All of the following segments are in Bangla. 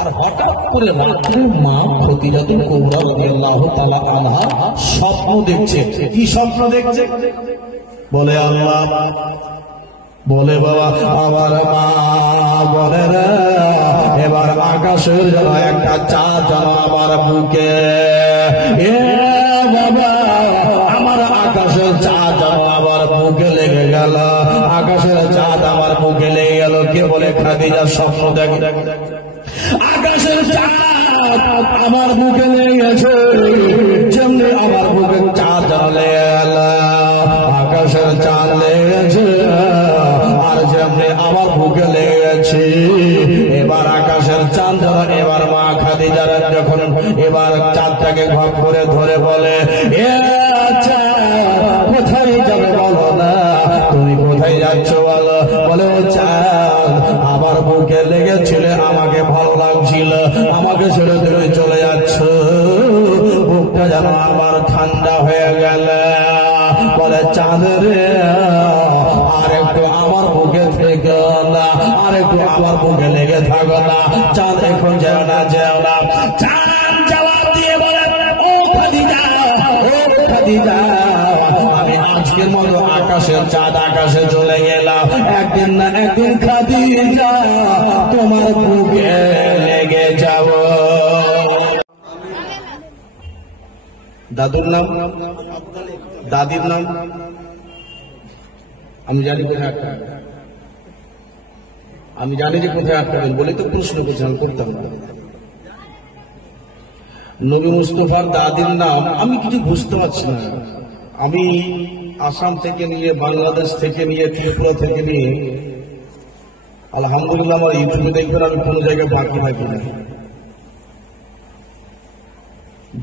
আর হঠাৎ করে রাত্রে মা খদিজাতুল কুবরা রাদিয়াল্লাহু তাআলা আনহা স্বপ্ন দেখছে। কি স্বপ্ন দেখছে? বলে আল্লাহ, বলে বাবা আমার মা বলে রে এবার আকাশের যেন একটা চাঁদ যেন আমার বুকে, এ বাবা আমার আকাশের চাঁদ যেন আমার বুকে লেগে গেল, আকাশের চাঁদ আমার বুকে লেগে গেল। কে বলে? খাদিজা স্বপ্ন দেখে আকাশের চাঁদ আমার বুকে লেগে গেছে, যেমনি আমার বুকে চাঁদ যেন লেগে গেল, আকাশের চাঁদ লেগে গেছে আর যেমনি আমার বুকে লেগে গেছে। এবার আকাশের চাঁদ যেন এবার মা খাদিজার যখন এবার চাঁদটাকে ঘর করে ধরে বলে, এ কোথায় যাবে বলো না, তুমি কোথায় যাচ্ছ বলো? বলে ও চাঁদ আমার বুকে লেগেছিল, আমাকে ভালো লাগছিল, আমাকে ছেড়ে ধরে চলে যাচ্ছ, বুকটা যেন আমার ঠান্ডা হয়ে গেল। বলে চাঁদ রে আর একটু আমার বুকে থেকে না, আর একটু আমার বুকে লেগে থাকো না, চাঁদ এখন যেও না, যেও না। চাঁদ জবাব দিয়ে বলে, ও খাদিজা, ও খাদিজা, আমি আজকের মতো আকাশের চাঁদ আকাশে চলে গেলাম, একদিন না একদিন খাদিজা তোমার বুকে লেগে যাব। দাদুর নাম, দাদির নাম আমি জানি কোথায় আটকাবেন, আমি জানি যে কোথায় আটকাবেন বলে তো প্রশ্ন করছেন, করতাম না। নবী মুস্তাফার দাদির নাম আমি কিছু বুঝতে পারছি না। আমি আসাম থেকে নিয়ে, বাংলাদেশ থেকে নিয়ে, ত্রিপুরা থেকে নিয়ে, আলহামদুলিল্লাহ আমার ইউটিউবে দেখবেন আমি কোনো জায়গায় বাকি থাকি না।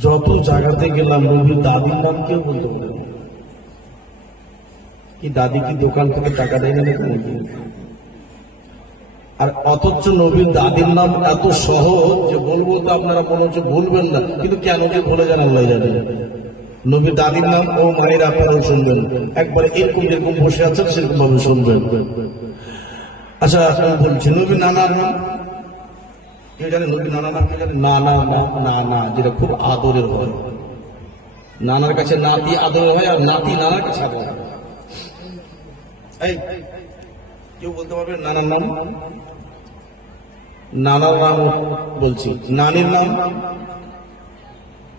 যত জায়গাতে গেলাম নবীর দাদির নাম কেউ বলতে পারে না। কি দাদি কি দোকান থেকে টাকা দেয় না নাকি? আর অথচ নবীর দাদির নাম এত সহজ যে বলবো তো আপনারা মনে হচ্ছে বলবেন না, কিন্তু কেন যে বলে যান আল্লাহ জানে। নবীর দাদির নাম ও মায়ের আপনারাও শুনবেন, একবার এরকম যেরকম বসে আছেন সেরকম ভাবে শুনবেন। আচ্ছা বলছি নবীর নানার নাম কে জানে? নবীর নানার নাম কে জানে? নানা, না না, যেটা খুব আদরের হয়, নানার কাছে নাতি আদর হয় আর নাতি নানার কাছে আদর হয়। এই কেউ বলতে পারবে নানার নাম? নানার নাম বলছি, নানির নাম?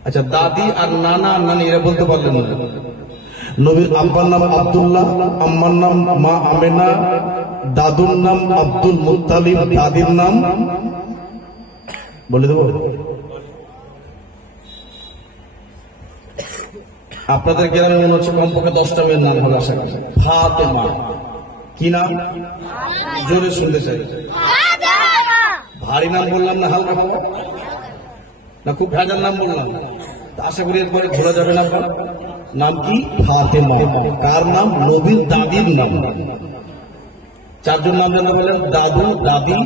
আচ্ছা দাদি আর নানা নানি এরা বলতে পারলেন না। নবীর আব্বার নাম আব্দুল্লাহ, আম্মার নাম মা আমেনা, দাদুর নাম আব্দুল মুত্তালিব, দাদির নাম বলে দেবো? আপনাদের গ্রামে মনে হচ্ছে কমপক্ষে 10টা মেয়ের নাম হলো আশা করি। ফাতেমা। কি নাম? জোরে শুনতে চাই। ভারী নাম বললাম না হালকা না খুব ভেজাল নাম বললাম? আশা করি এরপরে ভোলা যাবে না। নাম কি? ফাতেমা। কার নাম? নবীর দাদির নাম। চারজন নাম জানতে পারলেন, দাদু, দাদি,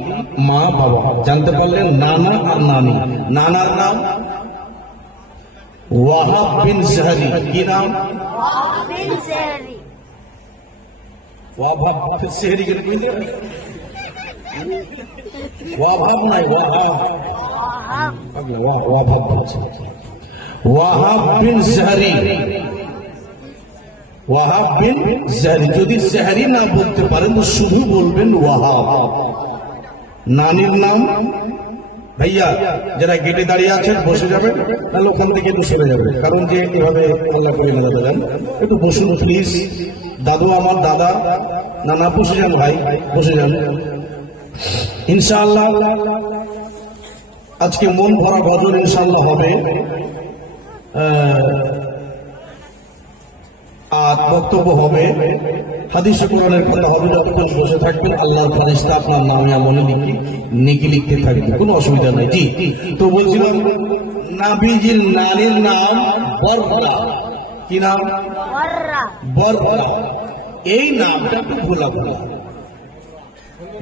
মা, বাবা। জানতে পারলেন নানা আর নানি। নানার নাম ওয়াহাব বিন সেহরি। কি নাম? ওয়াহাব বিন সেহরি। ওয়াহাব নাই, ওয়াহাব, ওয়াহাব বলছে। ওয়াহাব বিন সেহরি, ওয়াহাব বিন সেহরি। যদি সেহরি না বলতে পারেন তো শুধু বলবেন ওয়াহাব। নানির নাম ভাইয়া যারা গেটে দাঁড়িয়ে আছেন বসে যাবেন, তাহলে ওখান থেকে একটু সরে যাবে, কারণ যে এভাবে আল্লাহ করে না দাদা যান, একটু বসুন প্লিজ। দাদু আমার, দাদা, নানা বসে যান, ভাই বসে যান। ইনশাআল্লাহ আজকে মন ভরা গজল ইনশাআল্লাহ হবে, আর বক্তব্য হবে, হাদিসে কোরআনের কথা হবে। যতক্ষণ বসে থাকবেন আল্লাহর ফেরেশতা আপনার নামে আমলে নেকি লিখতে থাকবে, কোনো অসুবিধা নেই। জি, তো বলছিলাম নবীজির নানির নাম বররা। কি নাম? বররা। এই নামটা একটু ভোলা ভোলা,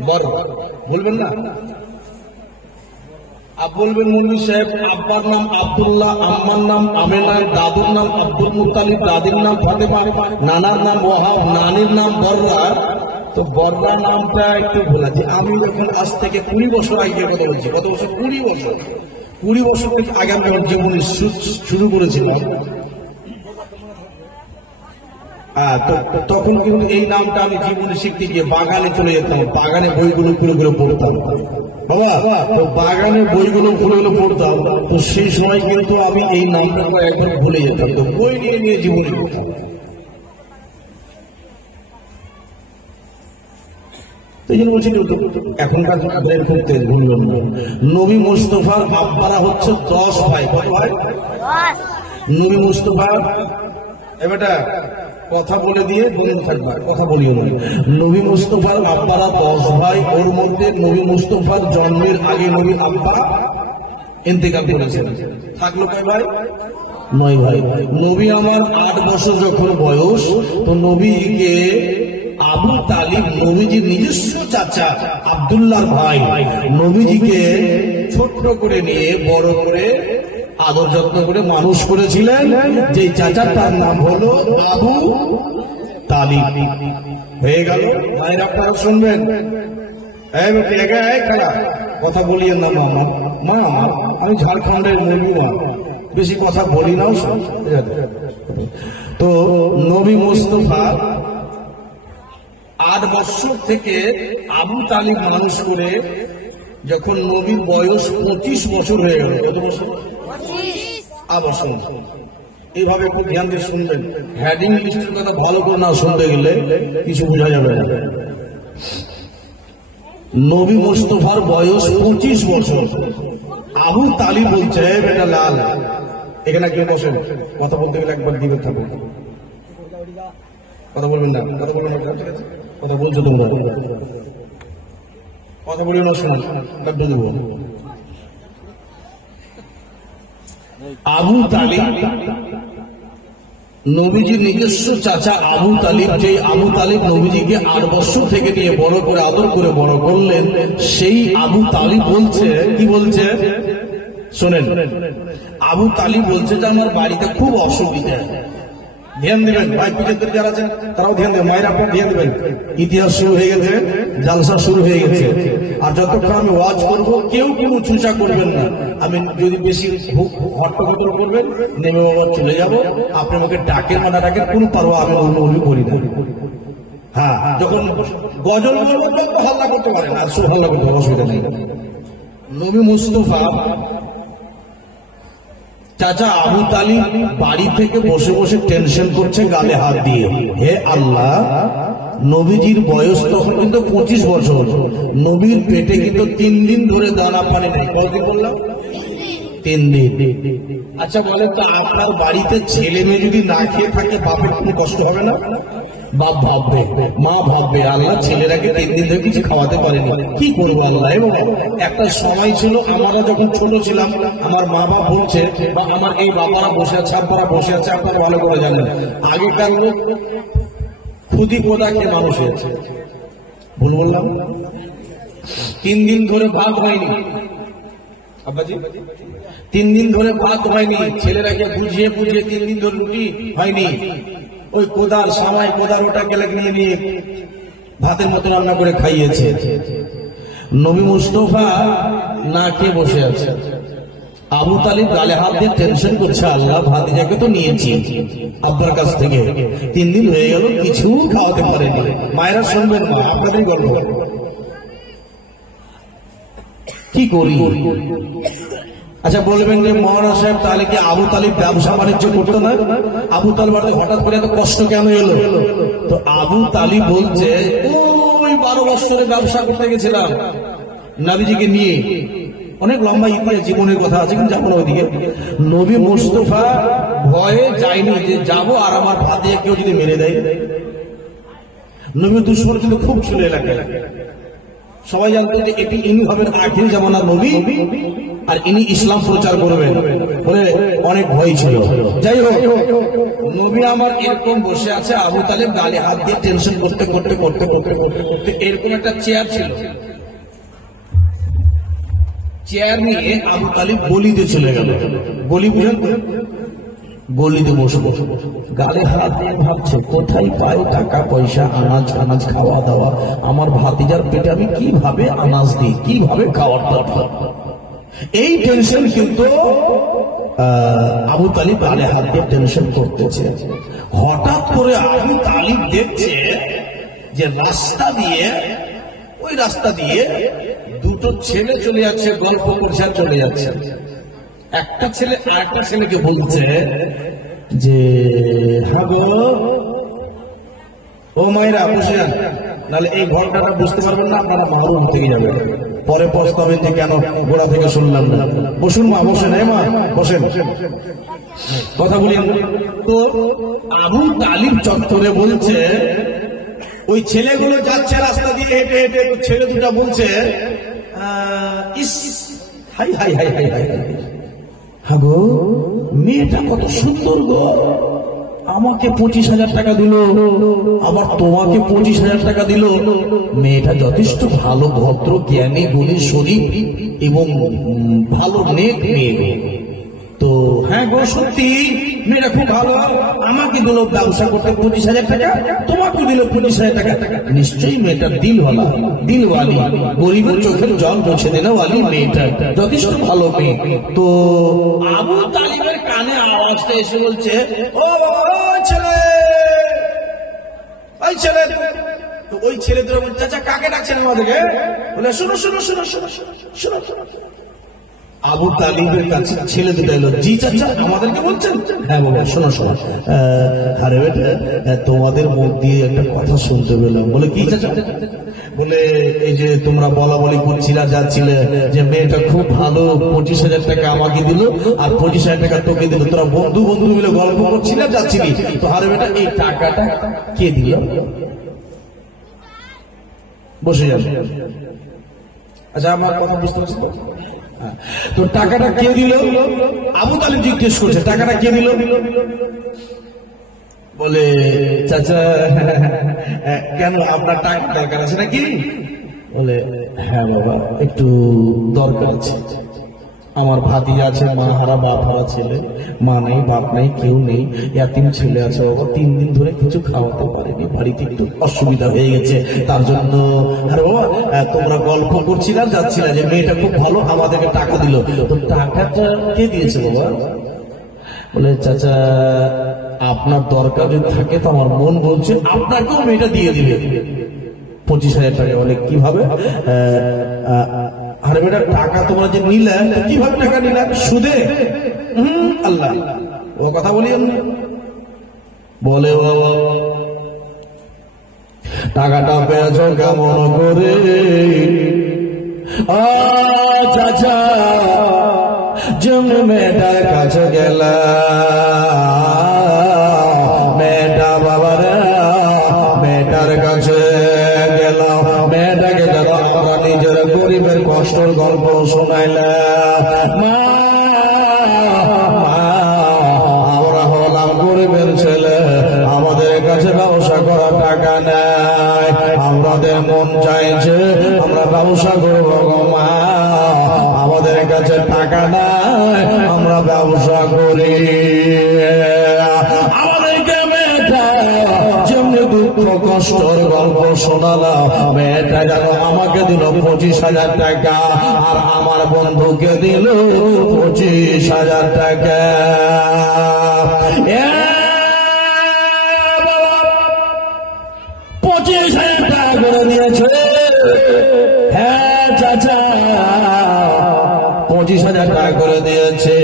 বররা বলবেন না। आप বলবেন মুন্নি সাহেব আব্বার নাম আব্দুল্লাহ, আম্মার নাম আমেনা, দাদুর নাম আব্দুল মুত্তালিব, দাদির নাম ফাতেমা, নানার নাম ওয়াহাব, নানির নাম বররা। তো বর্রা নামটা একটু ভোলা যে আমি যখন আজ থেকে 20 বছর আগে কথা বলছি, কত বছর? 20 বছর থেকে আগে আমি আমার জীবনে শুরু করেছিলাম। তখন কিন্তু এই নামটা আমি জীবনে শিখতে গিয়ে বাগানে চলে যেতাম, বাগানে বইগুলো খুলে খুলে পড়তাম বাবা। তো বাগানে বইগুলো খুলে খুলে পড়তাম, তো সেই সময় কিন্তু আমি এই নামটা একদম ভুলে যেতাম, তো বই নিয়ে নিয়ে জীবনে পড়তাম। এখনকার নবী মুস্তাফার আব্বারা হচ্ছে 10 ভাই। কত ভাই? নবী মুস্তাফা এবারটা কথা বলে দিয়ে বলে থাকবা, কথা বলিও না। নবী মুস্তাফার আব্বারা 10 ভাই, ওর মধ্যে নবী মুস্তাফার জন্মের আগে নবীর আব্বা ইন্তেকাল করেছেন। থাকলো কয় ভাই? 9 ভাই। নবী আমার 8 বছর যখন বয়স, তো নবীকে আবু তালিব নবীজির নিজস্ব চাচা আব্দুল্লাহর ভাই নবীজিকে ছোট্ট করে নিয়ে বড় করে আদর যত্ন করে মানুষ করেছিলেন। যে চাচাটার নাম হলো আবু তালিব। হয়ে গেল ভাইরা, আপনারা শুনবেন। কথা বলিয়ে না মামা, মা আমার আমি ঝাড়খণ্ডের নবী না, বেশি কথা বলি নাও। তো নবী মুস্তাফা 8 বছর থেকে আবু তালিব মানুষ করে যখন নবীর বয়স 25 বছর হয়ে গেল। কত বছর? 25। এইভাবে খুব ধ্যান দিয়ে শুনবেন। হেডিং লিস্টের কথা ভালো করে না শুনতে গেলে কিছু বোঝা যাবে না। নবী মুস্তাফার বয়স 25 বছর। আবু তালিব বলছে, বেটা লাল এখানে কে বসেন, কথা বলতে গেলে একবার দিবে থাকবে, কথা বলবেন না, কথা বলবেন না, কথা বলছো তোমরা, কথা বলি না, শোনা দেবো। আবু তালিব নবীজির নিজস্ব চাচা আবু তালিব, যে আবু তালিব নবীজিকে 8 বছর থেকে নিয়ে বড় করে আদর করে বড় করলেন, সেই আবু তালিব বলছে, কি বলছে শোনেন, আবু তালিব বলছে যে আমার বাড়িতে খুব অসুবিধা। ধ্যান দিবেন ভাই, পিতাদের যারা আছেন তারাও ধ্যান দেবেন, মায়ের আপনার ধ্যান দেবেন। ইতিহাস শুরু হয়ে গেছে, জালসা শুরু হয়ে গেছে, আর যতক্ষণ আমি ওয়াজ করবো কেউ কোনো চুচা করবেন না। আমি যদি বেশি হট্টগোল করবেন নেমে আবার চলে যাব। আপনি আমাকে ডাকেন না ডাকেন কোনো পারোয়া আমি অনুভূতি করি না। হ্যাঁ, যখন গজল হাল্লা করতে পারেন, আর সব হাল্লা করতে অসুবিধা নেই। নবী মুস্তাফা চাচা আবু তালিব বাড়ি থেকে বসে বসে টেনশন করছে গালে হাত দিয়ে, হে আল্লাহ, নবীজির বয়স তখন কিন্তু 25 বছর, নবীর পেটে কিন্তু 3 দিন ধরে দানা পানি নেই। কতদিন বললাম? 3 দিন। আচ্ছা বলেন তো, আপনার বাড়িতে ছেলে মেয়ে যদি না খেয়ে থাকে, বাপের কোনো কষ্ট হবে না? বাপ ভাববে, মা ভাববে, আল্লাহ ছেলেরাকে 3 দিন ধরে কিছু খাওয়াতে পারেনি, কি করবো আল্লাহ। এবং একটা সময় ছিল, আমরা যখন ছোট ছিলাম, আমার মা বাপ বলছে, বা আমার এই বাবারা বসে আছে, আপনারা বসে আছে, আপনারা ভালো করে জানেন, আগেকার লোক খুদি কোদা খেয়ে মানুষ হয়েছে। ভুল বললাম? 3 দিন ধরে ভাত হয়নি, আব্বাজি 3 দিন ধরে ভাত হয়নি, ছেলেরাকে বুঝিয়ে বুঝিয়ে 3 দিন ধরে রুটি হয়নি, ওই কোদার সামাই কোদার ওটা গেলে নিয়ে নিয়ে ভাতের মতো রান্না করে খাইয়েছে। নবী মুস্তাফা না খেয়ে বসে আছে, আবু তালিব গালে হাত দিয়ে টেনশন করছে, আল্লাহ ভাতিজাকে তো নিয়েছি আপনার কাছ থেকে, 3 দিন হয়ে গেল কিছু খাওয়াতে পারেনি। মায়েরা শুনবেন না, আপনাদের গল্প কি করি। আচ্ছা বলবেন যে মহারাজ সাহেব, তাহলে কি আবু তালিব ব্যবসা বাণিজ্য করতো না? আবু তালিব হঠাৎ করে এত কষ্ট কেন এলো? তো আবু তালিব বলছে, ওই 12 বছরে ব্যবসা করতে গেছিলাম নবীজিকে নিয়ে, অনেক লম্বা ইতিহাস জীবনের কথা আছে, কিন্তু যাবো না ওইদিকে। নবী মুস্তাফা ভয়ে যায়নি যে যাবো আর আমার ফাতে কেউ যদি মেরে দেয়। নবী দুশ্মন কিন্তু খুব ছিল এলাকায়, সবাই জানতো যে এটি ইনি হবেন আখির জামানার নবী, আর ইনি ইসলাম প্রচার করবেন বলে অনেক ভয় ছিল। যাই হোক, নবী আমার এরকম বসে আছে, আবু তালেব গালে হাত দিয়ে টেনশন করতে করতে করতে করতে করতে করতে এরকম একটা চেয়ার ছিল, চেয়ার নিয়ে আবু তালিব গলিতে চলে গেল। গলি বুঝেন? গলিতে বসে বসে গালে হাত দিয়ে ভাবছে কোথায় পাই টাকা পয়সা, আনাজ আনাজ খাওয়া দাওয়া, আমার ভাতিজার পেটে আমি কিভাবে আনাজ দিই, কিভাবে খাওয়ার দরকার। এই টেনশন কিন্তু আবু তালিব গালে হাত দিয়ে টেনশন করতেছে। হঠাৎ করে আবু তালিব দেখছে যে ওই রাস্তা দিয়ে দুটো ছেলে চলে যাচ্ছে, গল্প করছে আর চলে যাচ্ছে। একটা ছেলে আরেকটা ছেলেকে বলছে যে হ্যাঁ গো ও মায়েরা বসেন, নাহলে এই ঘন্টাটা বুঝতে পারবেন না, আপনারা মাহরুম থেকে যাবেন, পরে পস্তাবেন যে কেন গোড়া থেকে শুনলাম না। বসুন মা, বসেন, মা বসেন, কথা বলি। তো আবু তালিব চত্বরে বলছে, ওই ছেলেগুলো যাচ্ছে রাস্তা দিয়ে হেঁটে হেঁটে, ছেলে দুটা বলছে ইস high high high high high, হ্যাঁ গো মেয়েটা কত সুন্দর গো, আমাকে 25,000 টাকা দিল, আবার তোমাকে 25,000 টাকা দিল। মেয়েটা যথেষ্ট ভালো, ভদ্র, জ্ঞানী, গুণী, শরীফ এবং ভালো নেক মেয়ে। তো হ্যাঁ গো সত্যি মেয়েটা খুব ভালো, আমাকে দিল ব্যবসা করতে 25,000 টাকা, তোমাকে দিল 25,000 টাকা। নিশ্চয়ই মেয়েটা দিলওয়ালি, গরিবের চোখের জল মুছে দেওয়ালি মেয়েটা, যথেষ্ট ভালো মেয়ে। তো আবু তালিবের কানে আওয়াজটা এসে বলছে, ও ছেলে, ওই ছেলে। তো ওই ছেলে তোরা বলছে, আচ্ছা কাকে ডাকছেন আমাদেরকে? বলে শোনো শোনো শোনো শোনো শোনো শোনো। আবু তালিবের কাছে ছেলে দুটো এলো, জি চাচা আমাদেরকে বলছেন? হ্যাঁ বলে শোনো শোনো, আরে বেটা তোমাদের মুখ দিয়ে একটা কথা শুনতে পেলাম। বলে কি চাচা? বলে এই যে তোমরা বলা বলি করছিলা, যাচ্ছিলে যে মেয়েটা খুব ভালো, 25,000 টাকা আমাকে দিল আর 25,000 টাকা তোকে দিল, তোরা বন্ধু বন্ধু মিলে গল্প করছিলা, যাচ্ছিলি। তো আরে বেটা এই টাকাটা কে দিল? বসে যাবে। আচ্ছা আমার কথা বুঝতে পারছি তো, টাকাটা কে দিল? আবু তালিব জিজ্ঞেস করছে টাকাটা কে দিল? বলে চাচা কেন আপনার টাকা দরকার আছে নাকি? বলে হ্যাঁ বাবা একটু দরকার আছে, আমার ভাতিজা আছে, মা হারা বাপ হারা ছেলে, মা নেই বাপ নেই কেউ নেই, এতিম ছেলে আছে বাবা, 3 দিন ধরে কিছু খাওয়াতে পারেনি, বাড়িতে একটু অসুবিধা হয়ে গেছে, তার জন্য। আরে বাবা তোমরা গল্প করছিলাম, যাচ্ছিলাম যে মেয়েটা খুব ভালো, আমাদেরকে টাকা দিল, তো টাকাটা কে দিয়েছে বাবা? বলে চাচা আপনার দরকার যদি থাকে তো আমার মন বলছে আপনাকেও মেয়েটা দিয়ে দিবে 25,000 টাকা। বলে কিভাবে? আরে বেটা টাকা তোমরা যে নিলে, কিভাবে টাকা নিলে? সুদে? আল্লাহ ও কথা বলি। বলে বাবা টাকাটা পেয়েছ কেমন করে? চাচা যেমন মেয়েটার কাছে গেলা, মেয়েটা বাবার মেয়েটার কাছে গেল, মেয়েটাকে যারা আমরা নিজের গরিবের কষ্টের গল্প শোনাইলা, আমরা হলাম গরিবের ছেলে, আমাদের কাছে ব্যবসা করার টাকা নেই, আমাদের মন চাইছে আমরা ব্যবসা করবো গো মা, আমাদের কাছে টাকা নাই, আমরা ব্যবসা করি। আমাদেরকে মেয়েটা যেমনি দুঃখ কষ্টের গল্প শোনালাম, মেয়েটা যেন আমাকে দিল 25,000 টাকা আর আমার বন্ধুকে দিল 25,000 টাকা। 25,000 টাকা করে দিয়েছে। হ্যাঁ চাচা 25,000 টাকা করে দিয়েছে।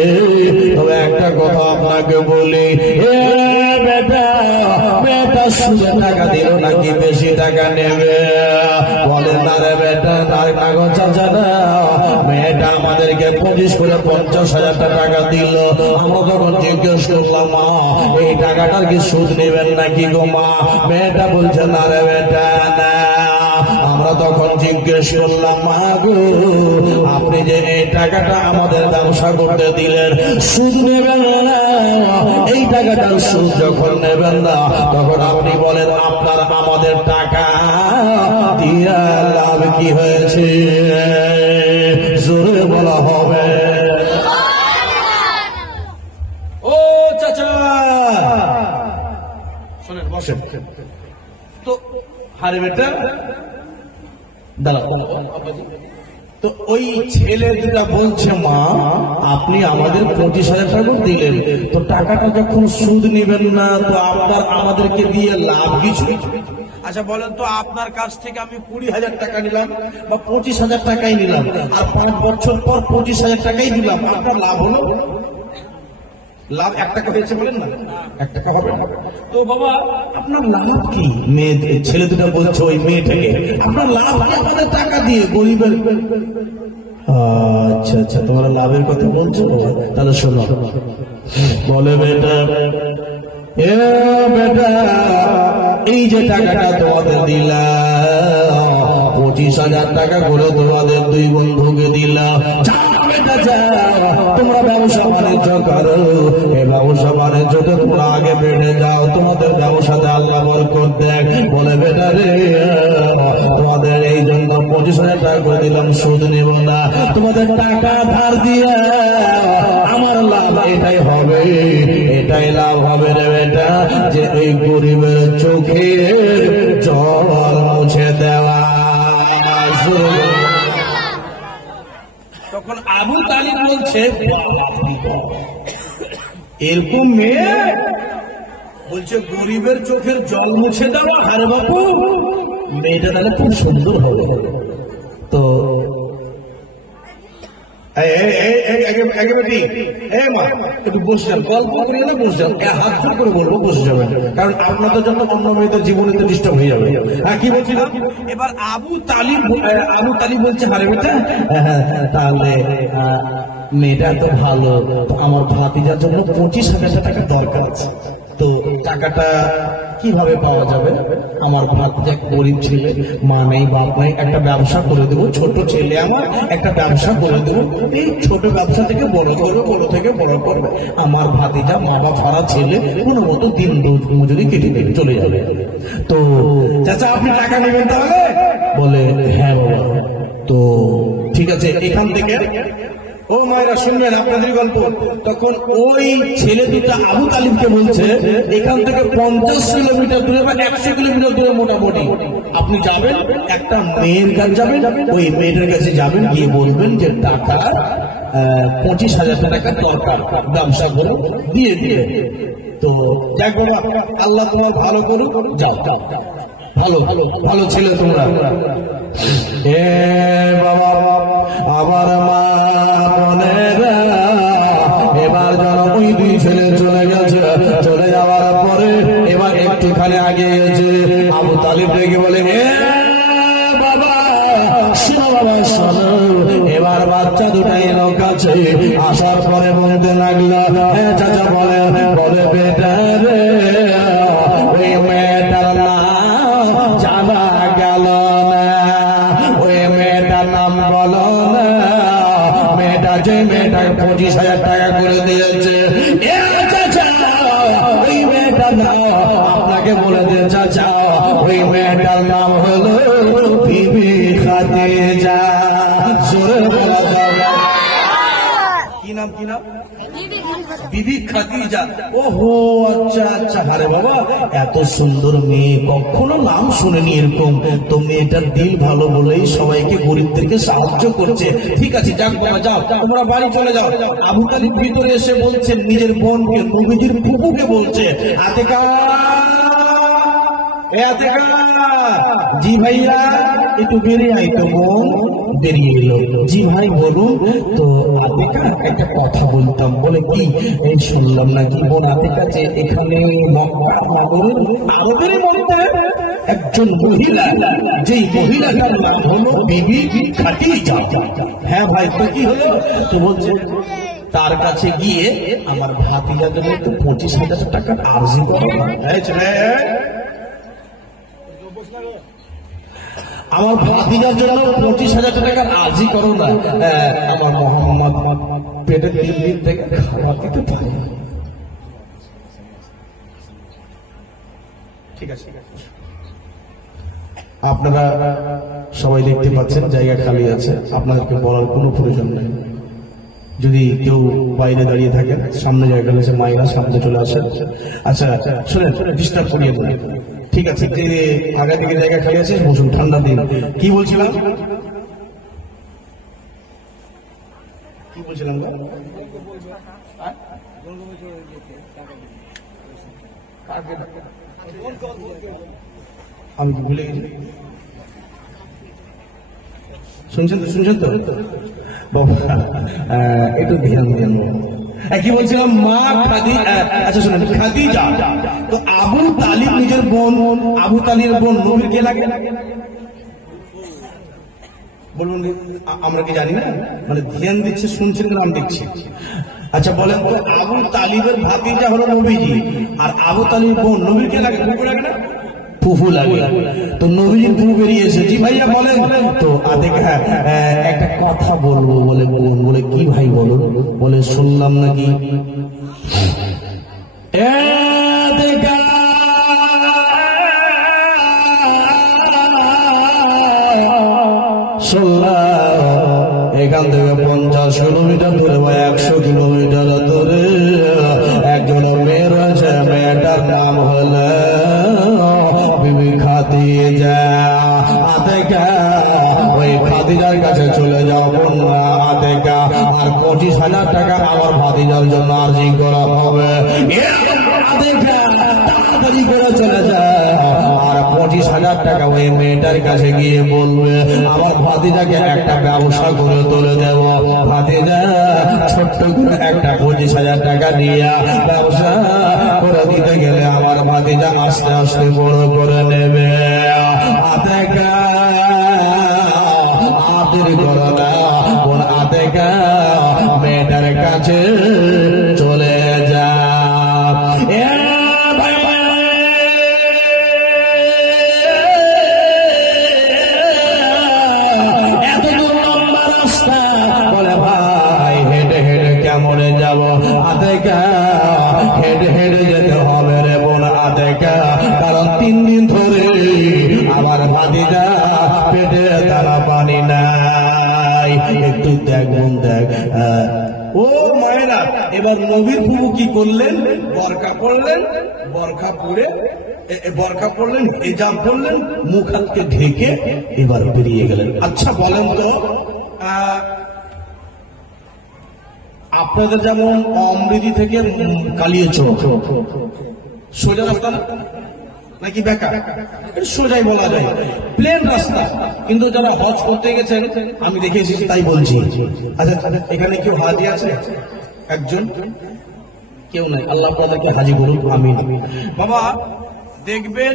তবে একটা কথা আপনাকে বলি, বেটা বেটা সুদে টাকা দিল নাকি বেশি টাকা নেবে? বলেন না রে বেটা, না গো চাচা না, মেয়েটা আমাদেরকে 25 করে 50,000 টাকা দিল। আমরা তখন জিজ্ঞেস করলাম মা এই টাকাটার কি সুদ নেবেন নাকি গো মা? মেয়েটা বলছে না রে বেটা না। আমরা তখন জিজ্ঞেস করলাম মা গো আপনি যে এই টাকাটা আমাদের ব্যবসা করতে দিলেন, সুদ নেবেন না? এই টাকাটার সুদ যখন নেবেন না তখন আপনি বলেন আপনার আমাদের টাকা দিয়া লাভ কি হয়েছে? জোরে বলা হবে। ও চাচা বসেন। তো আরে বেটা দাঁড়াও, তো ওই ছেলে দুটা বলছে মা আপনি আমাদের 25,000 টাকা দিলেন, তো টাকাটা যখন সুদ নেবেন না তো আপনার আমাদেরকে দিয়ে লাভ কিছু? আচ্ছা বলেন তো, আপনার কাছ থেকে আমি 20,000 টাকা নিলাম বা 25,000 টাকাই নিলাম, আর 5 বছর পর 25,000 টাকাই দিলাম, আপনার লাভ হলো? লাভ 1 টাকা হয়েছে বলেন না, 1 টাকা হবে। তো বাবা আপনার লাভ কি? মেয়ে ছেলে দুটো বলছে ওই মেয়েটাকে, আপনার লাভ কি আমাদের টাকা দিয়ে গরিবের? আচ্ছা আচ্ছা, তোমরা লাভের কথা বলছো, তাহলে শোনো। বলে বেটা, এ বেটা এই যে টাকাটা তোমাদের দিলাম 25,000 টাকা করে তোমাদের 2 বন্ধুকে দিলাম, তোমরা ব্যবসা বাণিজ্য করো, এই ব্যবসা বাণিজ্যতে তোমরা আগে বেড়ে যাও, তোমাদের ব্যবসাতে আল্লাহ বরকত দেয়। বলে বেটা রে তোমাদের এই জন্য 25,000 টাকা করে দিলাম, সুদ নেব না, তোমাদের টাকা ধার দিয়ে আমার লাভ এটাই হবে, এটাই লাভ হবে রে বেটা, যে এই গরিবের চোখে জল মুছে দেওয়া। তখন আবু তালিব বলছে এরকম মেয়ে বলছে গরিবের চোখের জল মুছে দেওয়া, আরে বাপু মেয়েটা তাহলে খুব সুন্দর হবে। তো একটু বসে যান, গল্প করে গেলে বসে যান, হাত ধরে করে বলবো বসে যাবেন, কারণ আপনাদের জন্য অন্য মেয়েদের জীবনে তো ডিস্টার্ব হয়ে যাবে। হ্যাঁ কি বলছিলাম? এবার আবু তালিব বলছে আরে বেটা তাহলে মেয়েটা তো ভালো, আমার ভাতিজার জন্য 25,000 টাকা দরকার আছে, তো টাকাটা কিভাবে পাওয়া যাবে? আমার ভাতিজা গরিব ছেলে, মা নেই বাপ নেই, একটা ব্যবসা করে দেবো, ছোট ছেলে আমার, একটা ব্যবসা করে দেবো, এই ছোট ব্যবসা থেকে বড় করবে, বড় থেকে বড় করবে, আমার ভাতিজা মা বাপ হারা ছেলে কোনো মতো দিন মজুরি কেটে দেবে, চলে যাবে। তো চাচা আপনি টাকা নেবেন তাহলে? বলে হ্যাঁ বাবা। তো ঠিক আছে, এখান থেকে ও মায়েরা শুনবেন আপনাদের গল্প। তখন ওই ছেলে দুটা আবু তালিবকে বলছে এখান থেকে 50 কিলোমিটার দূরে বা 100 কিলোমিটার দূরে মোটামুটি আপনি যাবেন, একটা মেয়ের কাছে যাবেন, ওই মেয়েটার কাছে যাবেন, গিয়ে বলবেন যে টাকা 25,000 টাকা দরকার, ব্যবসা করে দিয়ে দিয়ে। তো যাক বাবা আল্লাহ তোমার ভালো করুক, যাও ভালো ভালো ভালো ছেলে তোমরা। এ বাবা আমার মা বোনেরা, এবার যেন ওই 2 ছেলে চলে গেছে, চলে যাওয়ার পরে এবার একটুখানি আগে গেছে, আবু তালিব রেগে বলে এ বাবা শোনো বাবা শোনো। এবার বাচ্চা দুটা এলো কাছে, আসার পরে বলতে লাগলো হ্যাঁ চাচা বলে বেটা রে ওই মেয়েটার নাম জানা গেল না, ওই মেয়েটার নাম বলো না, মেয়েটা যে মেয়েটাকে 25,000 টাকা করে দিয়েছে, ওই মেয়েটার নাম আপনাকে বলে দিয়ে চাচা, ওই মেয়েটার নাম হলো বিবি খাদিজা। কি নাম? কি নাম? বিবি খাদিজা। ওহো আচ্ছা আচ্ছা, আরে বাবা এত সুন্দর মেয়ে, কখনো নাম শুনেনি এরকম। তো মেয়েটার দিল ভালো বলেই সবাইকে গরিবদেরকে সাহায্য করছে। ঠিক আছে যাক বাবা যাও, তোমরা বাড়ি চলে যাও। আবু তালিব ভিতরে এসে বলছেন নিজের বোনকে, নবীজির ফুপুকে বলছে আতেকা জি ভাইয়া একটু বেরিয়ে আই। তো বোন বেরিয়ে এলো, জি ভাই বলুন। তো আতিকা একটা কথা বলতাম। বলে কি? এই শুনলাম নাকি বোন আতিকা যে এখানে মক্কা নগরের আরবের মধ্যে একজন মহিলা, যেই মহিলাটার নাম হলো বিবি খাদিজা। হ্যাঁ ভাই তো কি হলো? তো বলছে তার কাছে গিয়ে আমার ভাতিজাদের মধ্যে 25,000 টাকার আর্জি করো। আমার ভাতিজার জন্য 25,000 টাকার আর্জি করো না, আমার মোহাম্মদ পেটে 3 দিন থেকে খাবার দিতে পারে। ঠিক আছে আপনারা সবাই দেখতে পাচ্ছেন জায়গা খালি আছে, আপনাদেরকে বলার কোনো প্রয়োজন নেই। যদি কেউ বাইরে দাঁড়িয়ে থাকে, সামনে জায়গা রয়েছে, মায়েরা সামনে চলে আসে। আচ্ছা শোনেন, ডিস্টার্ব করিয়ে দেন, ঠিক আছে? যে আগে থেকে জায়গা খালি আছে, বসুন, ঠান্ডা দিন। কি বলছিলাম? আমি ভুলে গেছি। শুনছেন তো বাবা, একটু ধ্যান দেন। কি বলছিলাম? মা খাদিজা। আচ্ছা শুনেন, খাদিজা তো আবু তালিব নিজের বোন, আবু তালিবের বোন নবীর কে লাগে? বলুন, আমরা কি জানি না? মানে ধ্যান দিচ্ছে, শুনছেন না? আমি দেখছি। আচ্ছা বলেন তো, আবু তালিবের ভাতিজা হলো নবীজি, আর আবু তালিবের বোন নবীর কে লাগে? ফুফু লাগে না? ফুফু লাগে। তো নবীজির ফুফু বেরিয়েছে। জি ভাইয়া বলেন তো। একটা কথা বলবো বলে বোন বলে, কি ভাই বলো? বলে শুনলাম নাকি এখান থেকে 50 কিলোমিটার দূরে বা 100 কিলোমিটার দূরে একজনের মেয়ে রয়েছে, মেয়েটার নাম হলো বিবি খাদিজা। ওই খাদিজার কাছে চলে যাও বোনা, আর 25,000 টাকা আমার ভাতিজার জন্য আর্জি করা হবে। তাড়াতাড়ি করে চলে যায়, আর 25,000 টাকা ওই মেয়েটার কাছে গিয়ে বলবে আমার ভাতিজাকে একটা ব্যবসা করে তুলে দেব। ভাতিজা ছোট্ট করে একটা 25,000 টাকা দিয়ে ব্যবসা করে দিতে গেলে আমার ভাতিজা আস্তে আস্তে বড় করে নেবে। মেয়েটার কাছে চলে যা। এত লম্বা রাস্তা, বলে ভাই হেঁটে হেঁটে কেমন যাব? হেঁটে হেঁটে যেতে হবে রে বোন, কারণ 3 দিন ধরে আমার ভাতিজা পেটে তারা পানি নাই। একটু দেখ বোন, দেখ। ও মায়েরা, এবার নবীর ফুফু কি করলেন? বরখা পড়লেন, হিজাব পড়লেন, মুখ হাতকে ঢেকে এবার বেরিয়ে গেলেন। আচ্ছা বলেন তো, আপনাদের যেমন অমৃতি থেকে কালিয়াচক সোজা রাস্তা নাকি বেকা? সোজাই বলা যায়, প্লেন রাস্তা। কিন্তু যারা হজ করতে গেছেন, আমি দেখে এসেছি তাই বলছি। আচ্ছা এখানে কেউ হাজি আছে? একজন? কেউ নাই? আল্লাহ তাদেরকে হাজি করুন, আমিন। বাবা দেখবেন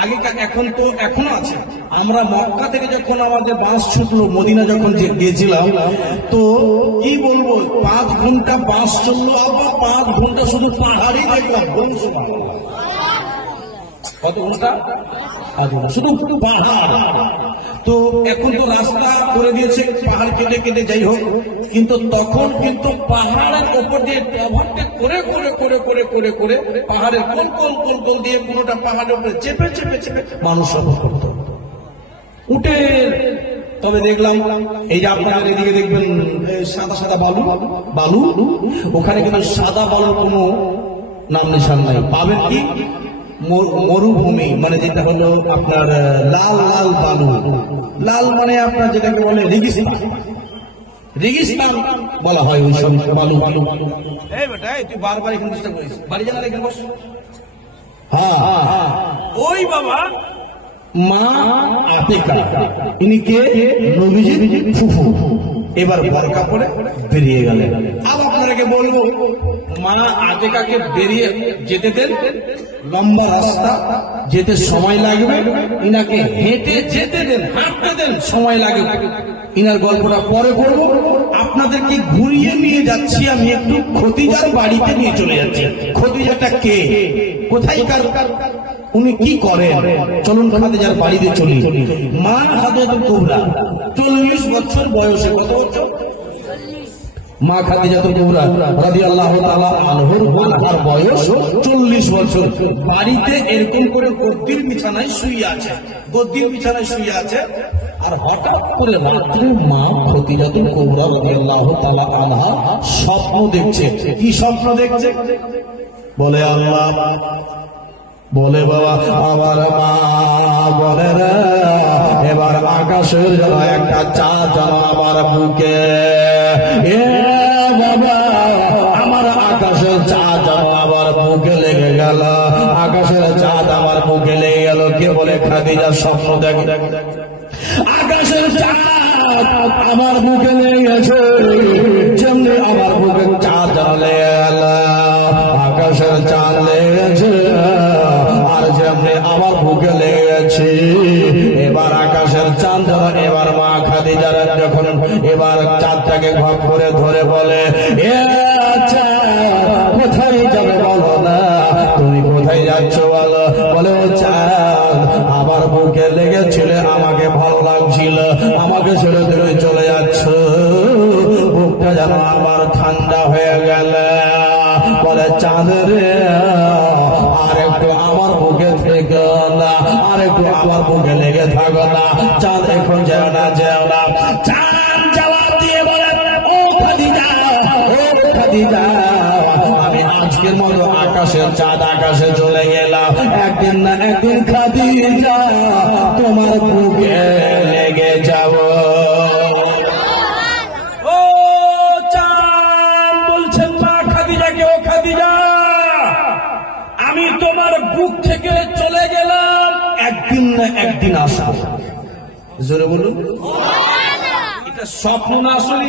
আগেকার, এখন তো এখনো আছে। আমরা মক্কা থেকে যখন আমাদের বাস ছুটলো, মদিনা যখন গিয়েছিলাম, তো কি বলবো, 5 ঘন্টা বাস চললো, আবার 5 ঘন্টা শুধু পাহাড়ি দেখলাম। কত ঘন্টা? শুধু পাহাড়। তো এখন তো রাস্তা করে দিয়েছে, পাহাড় কেটে কেটে যাই হোক, কিন্তু তখন কিন্তু পাহাড়ের উপর দিয়ে ওভারটেক করে করে করে করে করে করে পাহাড়ের কোন কোন কোন কোন দিয়ে পুরোটা পাহাড়ের উপরে চেপে চেপে চেপে মানুষ সফর করত উঠে। তবে দেখলাম এই যে আপনারা এদিকে দেখবেন সাদা সাদা বালু, ওখানে কিন্তু সাদা বালুর কোনো নাম নিশান নাই। পাবেন কি? মরুভূমি, মানে যেটা হলো আপনার লাল লাল বালু। লাল মানে আপনার যেটাকে বলে রেগিস্তান বলা হয় ওই সব বালু। এই বেটা, তুই বারবার এখানে চেষ্টা করিস, বাড়ি জানা এখানে বস। হ্যাঁ, ওই বাবা মা আতিকা, ইনি কে? নবীজির ফুফু। এবার বরকা পরে বেরিয়ে গেলেন। আবার আপনাকে বলবো, মা আতিকাকে বেরিয়ে যেতে দেন, লম্বা রাস্তা যেতে সময় লাগবে, ইনাকে হেঁটে যেতে দেন, হাঁটতে দেন, সময় লাগবে। ইনার গল্পটা পরে করবো। আপনাদেরকে ঘুরিয়ে নিয়ে যাচ্ছি আমি একটু খদিজার বাড়িতে নিয়ে চলে যাচ্ছি। খদিজাটা কে, কোথায়কার, উনি কি করেন? চলুন খাদিজার বাড়িতে চলি। মা হাজরাতুল কুবরা 40 বছর বয়সে, কত বছর? মা খাদিজাতুল কুবরা রাদিয়াল্লাহু তাআলা আনহার বয়স 40 বছর। বাড়িতে এরকম করে গদ্দির বিছানায় শুয়ে আছে, আর হঠাৎ করে রাত্রে মা খদিজাতুল কুবরা রাদিয়াল্লাহু তাআলা আনহা স্বপ্ন দেখছে। কি স্বপ্ন দেখছে? বলে আল্লাহ, বলে বাবা আমার মা বলে রে এবার আকাশের যেন একটা চাঁদ যেন আমার বুকে, এ বাবা আমার আকাশের চাঁদ যেন আমার বুকে লেগে গেল, আকাশের চাঁদ আমার বুকে লেগে গেল। কে বলে? খাদিজা স্বপ্ন দেখে আকাশের চাঁদ আমার বুকে লেগে গেছে, যেমনি আমার বুকে চাঁদ যেন লেগে গেল, আকাশের চাঁদ লেগে গেছে আর যেমনি আমার বুকে লেগে গেছে। এবার আকাশের চাঁদ যেন এবার মা খাদিজার যখন এবার চাঁদটাকে ঘপ করে ধরে বলে, এ কোথায় যাবে বলো না, তুমি কোথায় যাচ্ছ বলো? বলে ও চাঁদ আমার বুকে লেগেছিল, আমাকে ভালো লাগছিল, আমাকে ছেড়ে ধরে চলে যাচ্ছ, বুকটা যেন আমার ঠান্ডা হয়ে গেল। বলে চাঁদ রে আর একটু আমার বুকে থেকে না, আর একটু আমার বুকে লেগে থাকো না, চাঁদ এখন যেও না, যেও না। চাঁদ জবাব দিয়ে বলে, ও খাদিজা, ও খাদিজা, আমি আজকের মতো আকাশের চাঁদ আকাশে চলে গেলাম, একদিন না একদিন খাদিজা তোমার বুকে লেগে যাব। ও চাঁদ বলছেন মা খাদিজাকে, ও খাদিজা আমি তোমার বুক থেকে চলে গেলাম, একদিন না একদিন আসবো। জোরে বলুন, এটা স্বপ্ন না আসলে?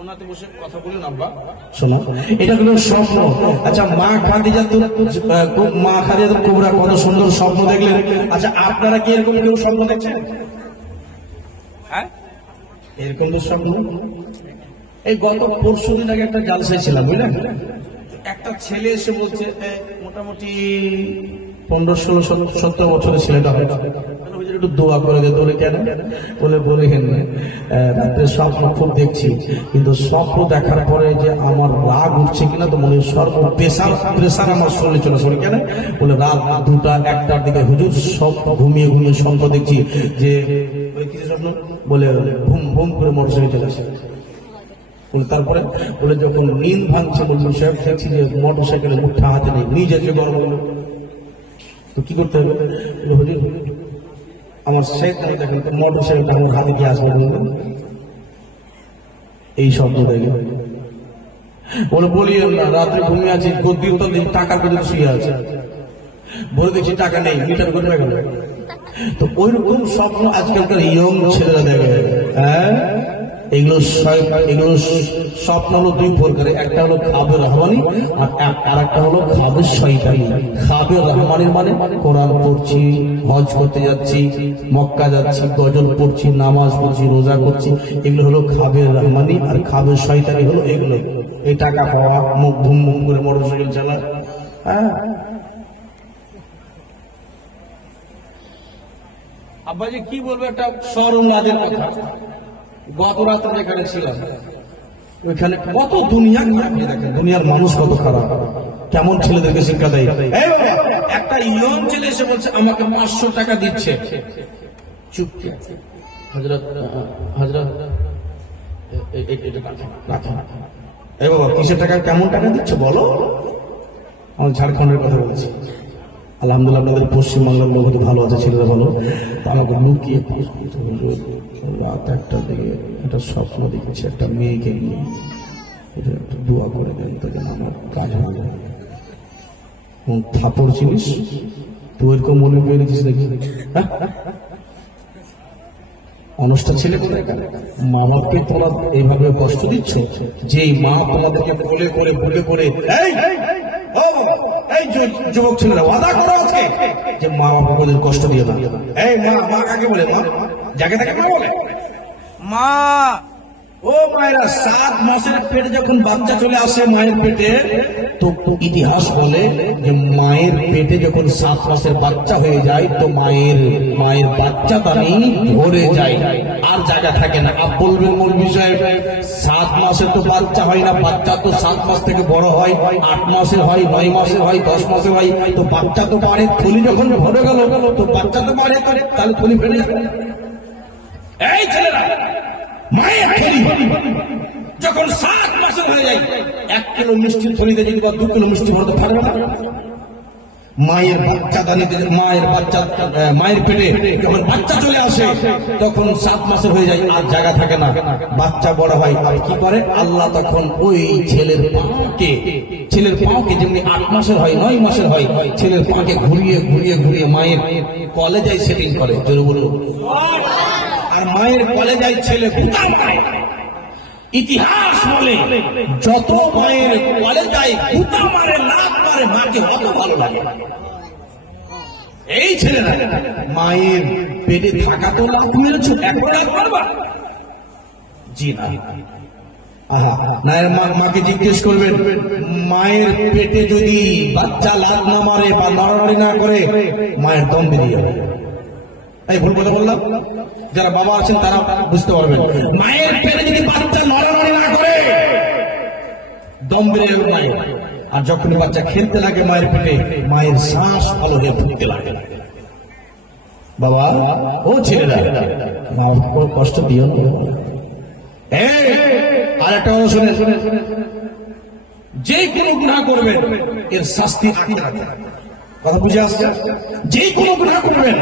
ওনাতে বসে কথা বলুন আমরা, শোনো এটা হলো স্বপ্ন। আচ্ছা মা খাদিজাতুল কুবরা কত সুন্দর স্বপ্ন দেখলেন। আচ্ছা আপনারা কি এরকম কেউ স্বপ্ন দেখছেন? হ্যাঁ এরকম স্বপ্ন? এই গত পরশু দিন আগে একটা জালসায় ছিলাম বুঝলেন, একটা ছেলে এসে বলছে মোটামুটি 15-16-17 বছরের ছেলেটা হয়, একটু দোয়া করে দে। বলে কেন? বলে রাত্রে স্বপ্ন খুব দেখছি, কিন্তু স্বপ্ন দেখার পরে যে আমার রাগ উঠছে কিনা তো মনে সর্ব প্রেসার আমার শরীরে চলে। বলে কেন? বলে রাত 2টা-1টার দিকে হুজুর সব ঘুমিয়ে ঘুমিয়ে স্বপ্ন দেখছি যে কিছু স্বপ্ন বলে ঘুম ঘুম করে মোটরসাইকেল চলে আসে। তারপরে বলে যখন নিন ভাঙছে বলবো সাহেব দেখছি যে মোটরসাইকেলে মুঠা হাতে নেই, নিজে যে গরম হলো, তো কি করতে হবে? আমার শেখ দেখেন মোটরসাইকেলটা আমার হাতে দিয়ে আসবে, এই শব্দ দেখে বলে বলিয়েন না, রাত্রে ঘুমিয়ে আছি, গদ্দির তো টাকার কথা শুয়ে আছে, বলে দেখছি টাকা নেই, মিটার করে গেল। তো ওইরকম স্বপ্ন আজকালকার ইয়ং ছেলেরা দেখে। হ্যাঁ এগুলো স্বপ্ন হলো দুই প্রকারের, একটা হলো খাবের রহমানি আর একটা হলো খাবের শয়তানি। খাবের রহমানির মানে কোরআন পড়ছি, হজ করতে যাচ্ছি, মক্কা যাচ্ছি, গজল পড়ছি, নামাজ পড়ছি, রোজা করছি, এগুলো হলো খাবের রহমানি। আর খাবের শয়তানি হলো এগুলো, এই টাকা পাওয়া, মুখ ধুম মুখ করে মোটরসাইকেল চালা। হ্যাঁ আব্বাজি কি বলবো, একটা শরম লাজের কথা। গত রাত্রে যেখানে ছিলাম ওইখানে কত দুনিয়া দেখেন, দুনিয়ার মানুষ কত খারাপ, কেমন ছেলেদেরকে শিক্ষা দেয়। একটা ইয়ং ছেলে এসে বলছে আমাকে 500 টাকা দিচ্ছে, চুপ হযরত এই বাবা কিসের টাকা, কেমন টাকা দিচ্ছে বলো? আমার ঝাড়খণ্ডের কথা বলছি। আলহামদুলিল্লাহ আপনাদের পশ্চিমবাংলার লোক ভালো আছে ছেলেরা, বলো আমাকে লুকিয়ে রাত 1টার দিকে একটা স্বপ্ন দেখছে একটা মেয়েকে নিয়ে, একটা দোয়া করে দেন তো যেন আমার কাজ হবে। থাপড় চিনিস তুই, এরকম মনে পেয়ে নিচ্ছিস নাকি? অনুষ্ঠান ছেলে মা বাপকে তোমরা এইভাবে কষ্ট দিচ্ছ, যে মা তোমাদেরকে বলে করে বলে করে যুবক ছেলেরা ওয়াদা করো আজকে যে মা বাবাকে কষ্ট দিয়ে না। এই মা কাকে বলে? মা যাকে তাকে মা বলে। মা ও মায়েরা 7 মাসের পেটে যখন বাচ্চা চলে আসে মায়ের পেটে, তো ইতিহাস বলে যে মায়ের পেটে যখন 7 মাসের বাচ্চা হয়ে যায় তো মায়ের বাচ্চা দানি ভরে যায়, আর জায়গা থাকে না। আপ বলবেন মূল বিষয়, 7 মাসের তো বাচ্চা হয় না, বাচ্চা তো 7 মাস থেকে বড় হয়, 8 মাসের হয়, 9 মাসের হয়, 10 মাসের হয়, তো বাচ্চা তো বাড়ে। থলি যখন ভরে গেল তো বাচ্চা তো বাড়ে, তাহলে থলি ফেলে যাবে। এই ছেলেরা, মায়ের থলি যখন 7 মাসের হয়ে যায়, 1 কিলো মিষ্টির থলিতে যদি বা 2 কিলো মিষ্টি ভরতে পারবে না। মায়ের বাচ্চা দানিতে, মায়ের পেটে যখন বাচ্চা চলে আসে তখন 7 মাসের হয়ে যায়, আর জায়গা থাকে না, বাচ্চা বড় হয়। আর কি করে আল্লাহ তখন ওই ছেলের পাকে যেমনি 8 মাসের হয়, 9 মাসের হয়, ছেলের পাকে ঘুরিয়ে মায়ের কলেজায় সেটিং করে। জোরে বলুন। আর মায়ের কলেজায় ছেলে ভূতার পায়। ইতিহাস বলে যত মায়ের কলেজায় ভূতা মারে, লাভ মারে, মাকে অত ভালো লাগে। এই ছেলেরা মায়ের পেটে থাকা তো লাভ মেরেছ, এখন লাভ পারবা? জি না। মাকে জিজ্ঞেস করবেন, মায়ের পেটে যদি বাচ্চা লাভ না মারে বা নড়ানড়ি না করে, মায়ের দম বেরিয়ে যাবে। এই ভুল কথা বললাম? যারা বাবা আছেন তারা বুঝতে পারবেন। মায়ের পেটে যদি বাচ্চা নড়ানড়ি না করে, দম বেরিয়ে যাবে মায়ের। আর যখন বাচ্চা খেলতে লাগে মায়ের পেটে, মায়ের শ্বাস ভালো হয়ে ফুটতে লাগে। বাবা, ও ছেলেরা, কষ্ট দিও না। আর একটা কথা শুনে, যে কোনো গুনাহ করবেন এর শাস্তি আখিরাতে। কথা বুঝে আসছে? যে কোনো গুনাহ করবেন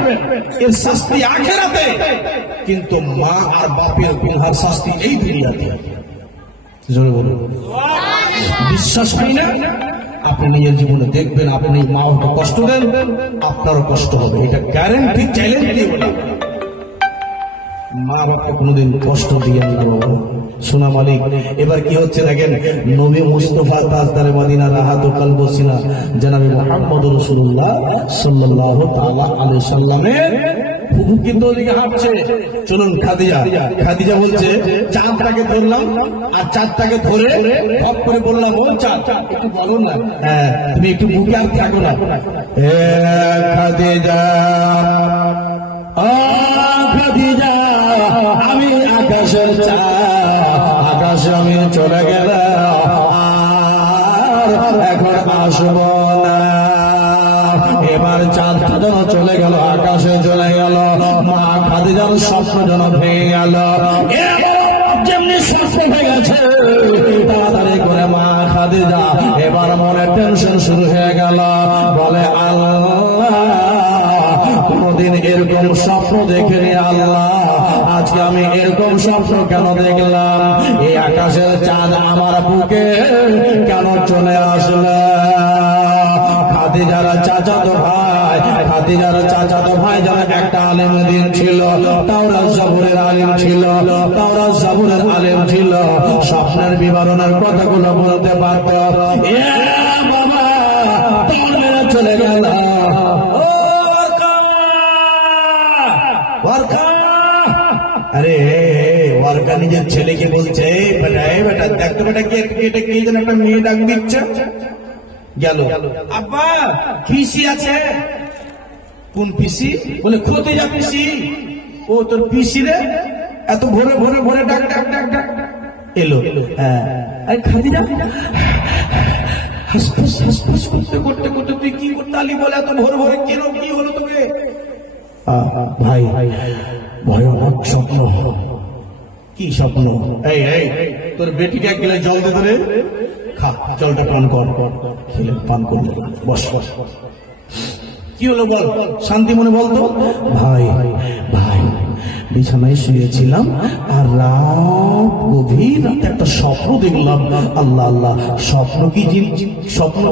এর শাস্তি আখিরাতে, কিন্তু মা আর বাপের গুনাহের শাস্তি এই দুনিয়াতে। জোরে বলুন। বিশ্বাস হয় না? আপনি নিজের জীবনে দেখবেন, আপনি মা বাবা কষ্ট দেন, আপনারও কষ্ট হবে। এটা গ্যারেন্টি, চ্যালেঞ্জ দিয়ে বলি। মা বাবা কোনদিন কষ্ট দিয়ে না বাবা। সোনা মালিক, এবার কি হচ্ছে দেখেন, নবী মুস্তাফা তাজদারে মদিনা রাহাত কলব সিনা জনাবে মুহাম্মদ রাসূলুল্লাহ সাল্লাল্লাহু তাআলা আলাইহি সাল্লামের কিন্তু ওদিকে হাঁটছে। চলুন খাদিজা বলছে, চাঁদটাকে ধরলাম, আর চাঁদটাকে ধরে হপ করে বললাম, ও চাঁদ একটু বলো না, হ্যাঁ তুমি একটু বুকে আর থাকো না। খাদিজা, খাদিজা, আমি আকাশের চাঁদ, আকাশে আমি চলে গেলাম, আর এখন আসব না। এবার চাঁদটা যেন চলে গেল, আকাশে চলে গেল, মা খাদিজার স্বপ্ন যেন ভেঙে গেল। যেমনি স্বপ্ন ভেঙে গেছে, তাড়াতাড়ি করে মা খাদিজা এবার মনে টেনশন শুরু হয়ে গেল। বলে, আল্লাহ, কোনদিন এরকম স্বপ্ন দেখিনি আল্লাহ, আজকে আমি এরকম স্বপ্ন কেন দেখলাম? এই আকাশের চাঁদ আমার বুকে কেন চলে আসলো? খাদিজার চাচাতো ভাই যারা একটা আলেম দিন ছিল, তাওরাত জাবুরের আলেম ছিল, স্বপ্নের বিবরণের কথাগুলো বলতে পারত। চলে গেল। আরে ওয়ার্কা নিজের ছেলেকে বলছে, বেটা দেখতো, বেটা কে যেন একটা মেয়ে ডাক দিচ্ছে। গেল, আব্বা পিসি আছে। কোন পিসি? বলে খোদিজা পিসি। ও তোর পিসি রে? এত ভোরে ডাক এলো। হ্যাঁ, খাদিজা হাসপাস করতে তুই কি করতে আলি? বলে এত ভোরে কেন, কি হলো তোকে? ভাই ভয়ানক স্বপ্ন। কি স্বপ্ন? এই তোর বেটিকে এক গিলাস জল দে, ধরে খা, জলটা পান কর। খেলে পান করলে বস। কি হলো বল, শান্তি মনে বলতো। ভাই বিছানায় শুয়েছিলাম, আর গভীর রাতে একটা স্বপ্ন দেখলাম। আল্লাহ, স্বপ্ন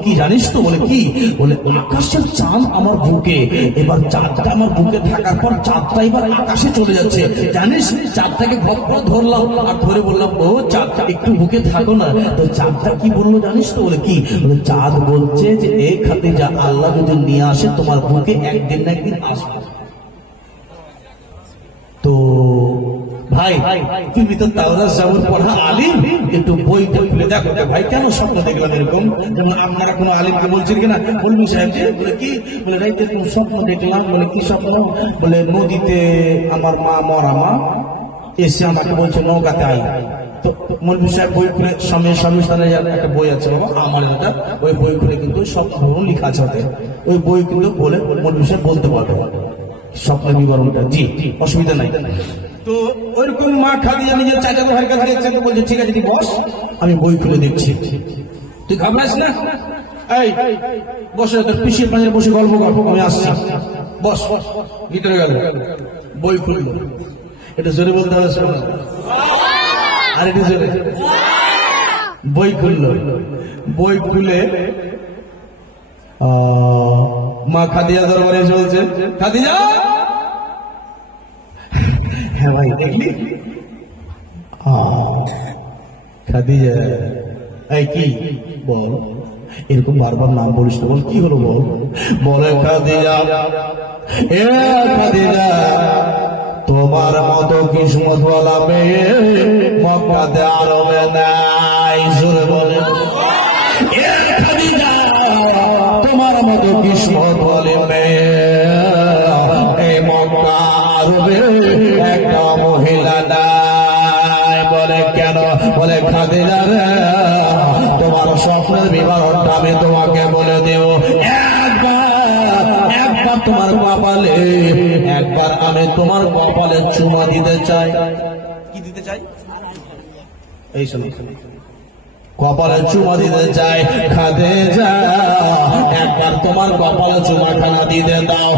কি জানিস তো? বলে কি? বলে আকাশের চাঁদ আমার বুকে, এবার চাঁদটা আমার বুকে থাকার পর চাঁদটা এবার আকাশে চলে যাচ্ছে। জানিস, চাঁদটাকে ভক্ত ধরলাম, আর ধরে বললাম, ও চাঁদটা একটু বুকে থাকো না। তো চাঁদটা কি বললো জানিস তো? বলে কি? বলে চাঁদ বলছে যে, এই খাদিজা, আল্লাহ যদি নিয়ে আসে তোমার বুকে একদিন না একদিন আসবে। তো ভাই তুমি তো তাওরাত জাবুর পড়া আলিম, একটু বইটা খুলে দেখো ভাই কেন স্বপ্ন দেখলাম এরকম। যেমন আপনারা কোনো আলিমকে বলছেন কিনা, বলবি সাহেব যে বলে কি, বলে রাইতে কোন স্বপ্ন দেখলাম, বলে কি স্বপ্ন, বলে নদীতে আমার মা মরা মা এসে আমাকে বলছে নৌকাতে আই। তো মৌলভী সাহেব বই খুলে স্বামী স্থানে একটা বই আছে বাবা আমার যেটা, ওই বই খুলে কিন্তু স্বপ্ন লেখা আছে, ওই বই কিন্তু বলে মৌলভী সাহেব বলতে পারবে স্বপ্নের বিবরণটা। জি অসুবিধা নাই। তো ওইরকম মা খাদিজা নিজের চাচা ভাইয়ের কাছে দেখছে, বলছে ঠিক আছে তুই বস, আমি বই খুলে দেখছি, তুই ঘাবড়াস না, এই বসে তোর পিসির পাশে বসে গল্প গল্প আমি আসছি, বস। ভিতরে গেল, বই খুলল, এটা জোরে বলতে হবে শোনো, আর এটা জোরে, বই খুলল, বই খুলে মা খাদিজা দরবারে চলছে, খাদিজা হ্যাঁ ভাই দেখলি, খাদিজা এই কি বল, এরকম বারবার নাম বলিস তো, বল কি হলো বল, বলে খাদিজা এ খাদিজা তোমার মতো কিসমত বলা মেয়ে মক্কাতে আরবে নাই। জোরে বলে এ খাদিজা তোমার মতো কিসমত বলে মেয়ে এই মক্কা আরবে একটা মহিলা নাই। বলে কেন, বলে খাদিজা রে তোমার স্বপ্নের বিবরণটা আমি তোমাকে বলে দেব, একবার তোমার কপালে, একবার আমি তোমার কপালে চুমা দিতে চাই। কি দিতে চাই? এই শোনো, কপালে চুমা দিতে চাই। খাদিজা একবার তোমার কপালে চুমাখানা দিতে দাও।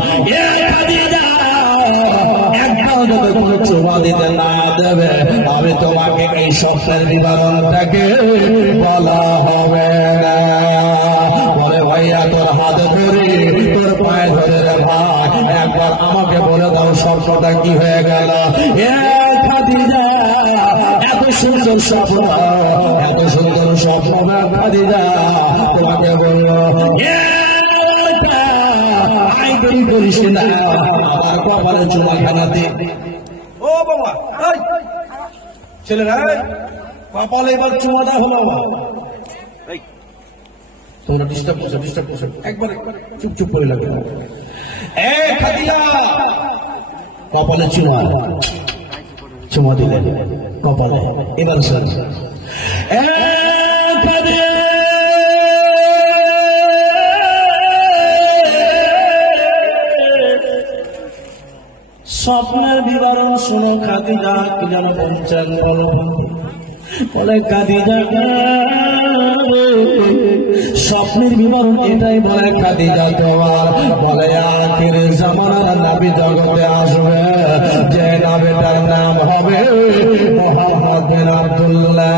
একবার যদি তুমি চুমা দিতে না দেবে আমি তোমাকে এই স্বপ্নের বিবরণটাকে বলা হবে না। বলে ভাইয়া তোর হাতে ধরে তোর পায়ে ধরে রে ভাই একবার আমাকে বলে দাও স্বপ্নটা কি হয়ে গেল। খাদিজা এত সুন্দর স্বপ্ন, এত সুন্দর স্বপ্ন খাদিজা তোমাকে বললো দেরি করিস না, আর কপালে চুমা খানাতে। ও বাবা ছেলেরা কপালে এবার চুমাটা হলো, তোমরা ডিস্টার্ব করছো একবার চুপ করে লাগে। খাদিজা কপালে চুমা দিলেন কপালে, এবার স্যার স্বপ্নের বিবরণ শুনে খাদিজা কি যেন বলছেন, বলে খাদিজা স্বপ্নের বিবরণ এটাই বলে খাদিজা তোমার, বলে আখির জামানার নবী জগতে আসবে, যে নবীটার নাম হবে মুহাম্মদ বিন আব্দুল্লাহ,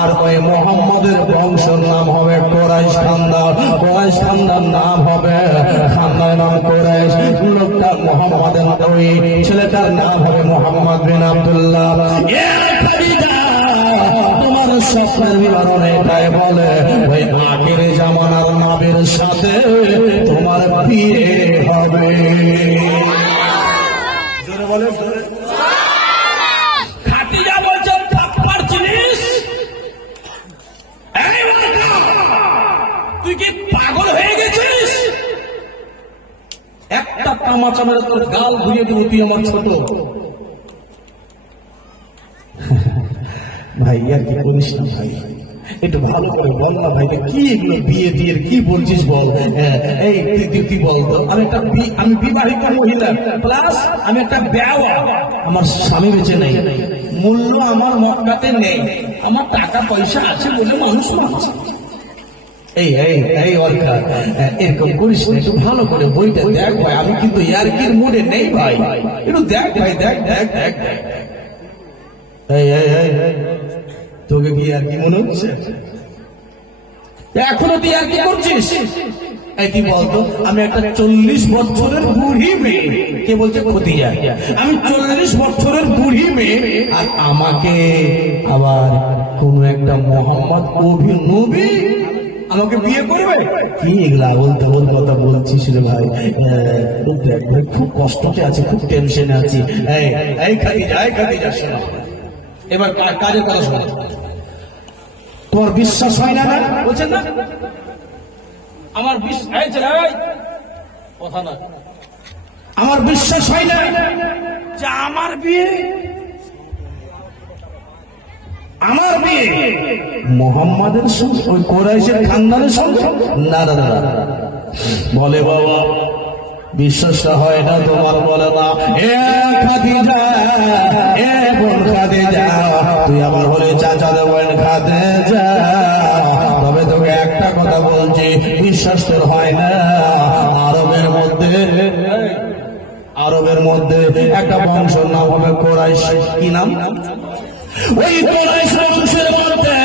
আর ওই মুহাম্মদের বংশের নাম হবে কুরাইশ খানদান, কুরাইশ খানদান নাম হবে খানদান নাম কুরাইশ, লোকটা মুহাম্মদের ওই ছেলেটার নাম হবে মুহাম্মদ বিন আব্দুল্লাহ। তোমার স্বপ্নের বিবরণ এটাই বলে ওই আখির জামানার নবীর সাথে তোমার বিয়ে হবে। জোরে বলে খাদিজা বলছেন থাপ্পড় জিনিস, তুই কি পাগল হয়ে গেছিস? একটা তামাচা মেরে তোর গাল ঘুরিয়ে দেবো, তুই আমার ছোট ভাই। আর কি করিস না ভাই, একটু ভালো করে বল না ভাই, কি এগুলো বিয়ে দিয়ে কি বলছিস বল। এই তুই বলতো আমি বিবাহিত মহিলা, প্লাস আমি একটা বেওয়া, আমার স্বামী বেঁচে নেই, মূল্য আমার মক্কাতে নেই, আমার টাকা পয়সা আছে বলে মানুষ আছে। এই অর্কা এরকম করিস না, একটু ভালো করে বইটা দেখ ভাই, আমি কিন্তু ইয়ার্কির মুডে নেই ভাই, একটু দেখ ভাই, দেখ দেখ দেখ দেখ। তোকে কি আর কি মনে হচ্ছে? এখনো তুই আর কি করছিস? এই তুই বলতো আমি একটা 40 বছরের বুড়ি মেয়ে, কে বলছে খাদিজা, আমি 40 বছরের বুড়ি মেয়ে, আর আমাকে আবার কোন একটা মোহাম্মদ নবী আমাকে বিয়ে করবে? কি এগুলা বলতে বল কথা বলছিস রে ভাই? খুব কষ্টতে আছে, খুব টেনশনে আছি। এই খাদিজা শোনো, এবার কাজে করা শোনো। তোমার বিশ্বাস হয় না? বলছেন না আমার কথা না, আমার বিশ্বাস হয় না যে আমার বিয়ে মোহাম্মদের সঙ্গে, ওই কোরাইশের খানদানের সঙ্গে? না না না, বলে বাবা বিশ্বাসটা হয় না তোমার? বলে না। এ খাদিজা, এ বোন খাদিজা, তুই আমার বলে চাচাতে বোন খাদিজা, তবে তোকে একটা কথা বলছি, বিশ্বাস তোর হয় না। আরবের মধ্যে একটা বংশের নাম হবে কোরাইশ। কি নাম? ওই কোরাইশ বংশের মধ্যে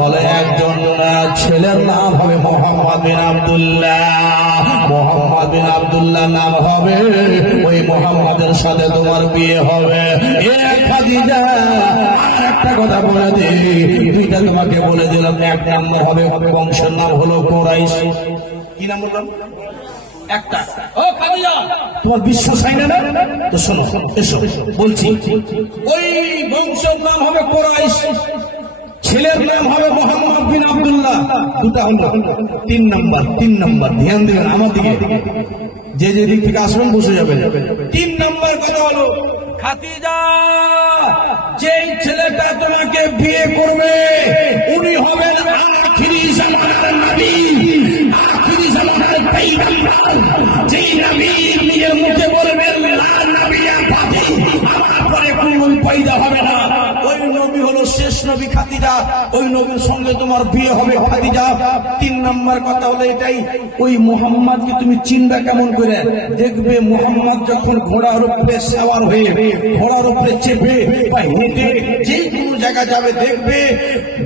বলে একজন ছেলের নাম হবে মোহাম্মদ বিন আব্দুল্লাহ নাম হবে। ওই মোহাম্মদের সাথে তোমার বিয়ে হবে। খাদিজা, একটা কথা বলে দে, দুইটা তোমাকে বলে দিলাম। এক নাম্বার হবে বংশের নাম হলো কোরাইশ। কি নাম বললাম? একটা। ও খাদিজা, তোমার বিশ্বাস হয় না? তো শোনো, এসো বলছি। ওই বংশের নাম হবে কোরাইশ, ছেলের নাম হবে মোহাম্মদ বিন আব্দুল্লাহ। দুটা হলো। তিন নাম্বার ধ্যান দেবেন আমার দিকে, যে যে দিক থেকে আসবেন বসে যাবেন। 3 নাম্বার কথা হলো, খাদিজা, যেই ছেলেটা তোমাকে বিয়ে করবে উনি হবেন আখিরি জামানার নবী, আখিরি জামানার পয়গম্বর। যেই নবী নিজের মুখে বলবেন লা নবিয়্যা বাদি, আমার পরে কোনো পয়দা হবে না, ওই নবী হলো শেষ নবী খাদিজা। ওই নবীর সঙ্গে তোমার বিয়ে হবে খাদিজা। 3 নাম্বার কথা হলো এটাই, ওই মুহাম্মদকে তুমি চিনবে কেমন করে? দেখবে মুহাম্মদ যখন ঘোড়ার উপরে সওয়ার হয়ে, ঘোড়ার উপরে চেপে বা হেঁটে যে কোনো জায়গা যাবে, দেখবে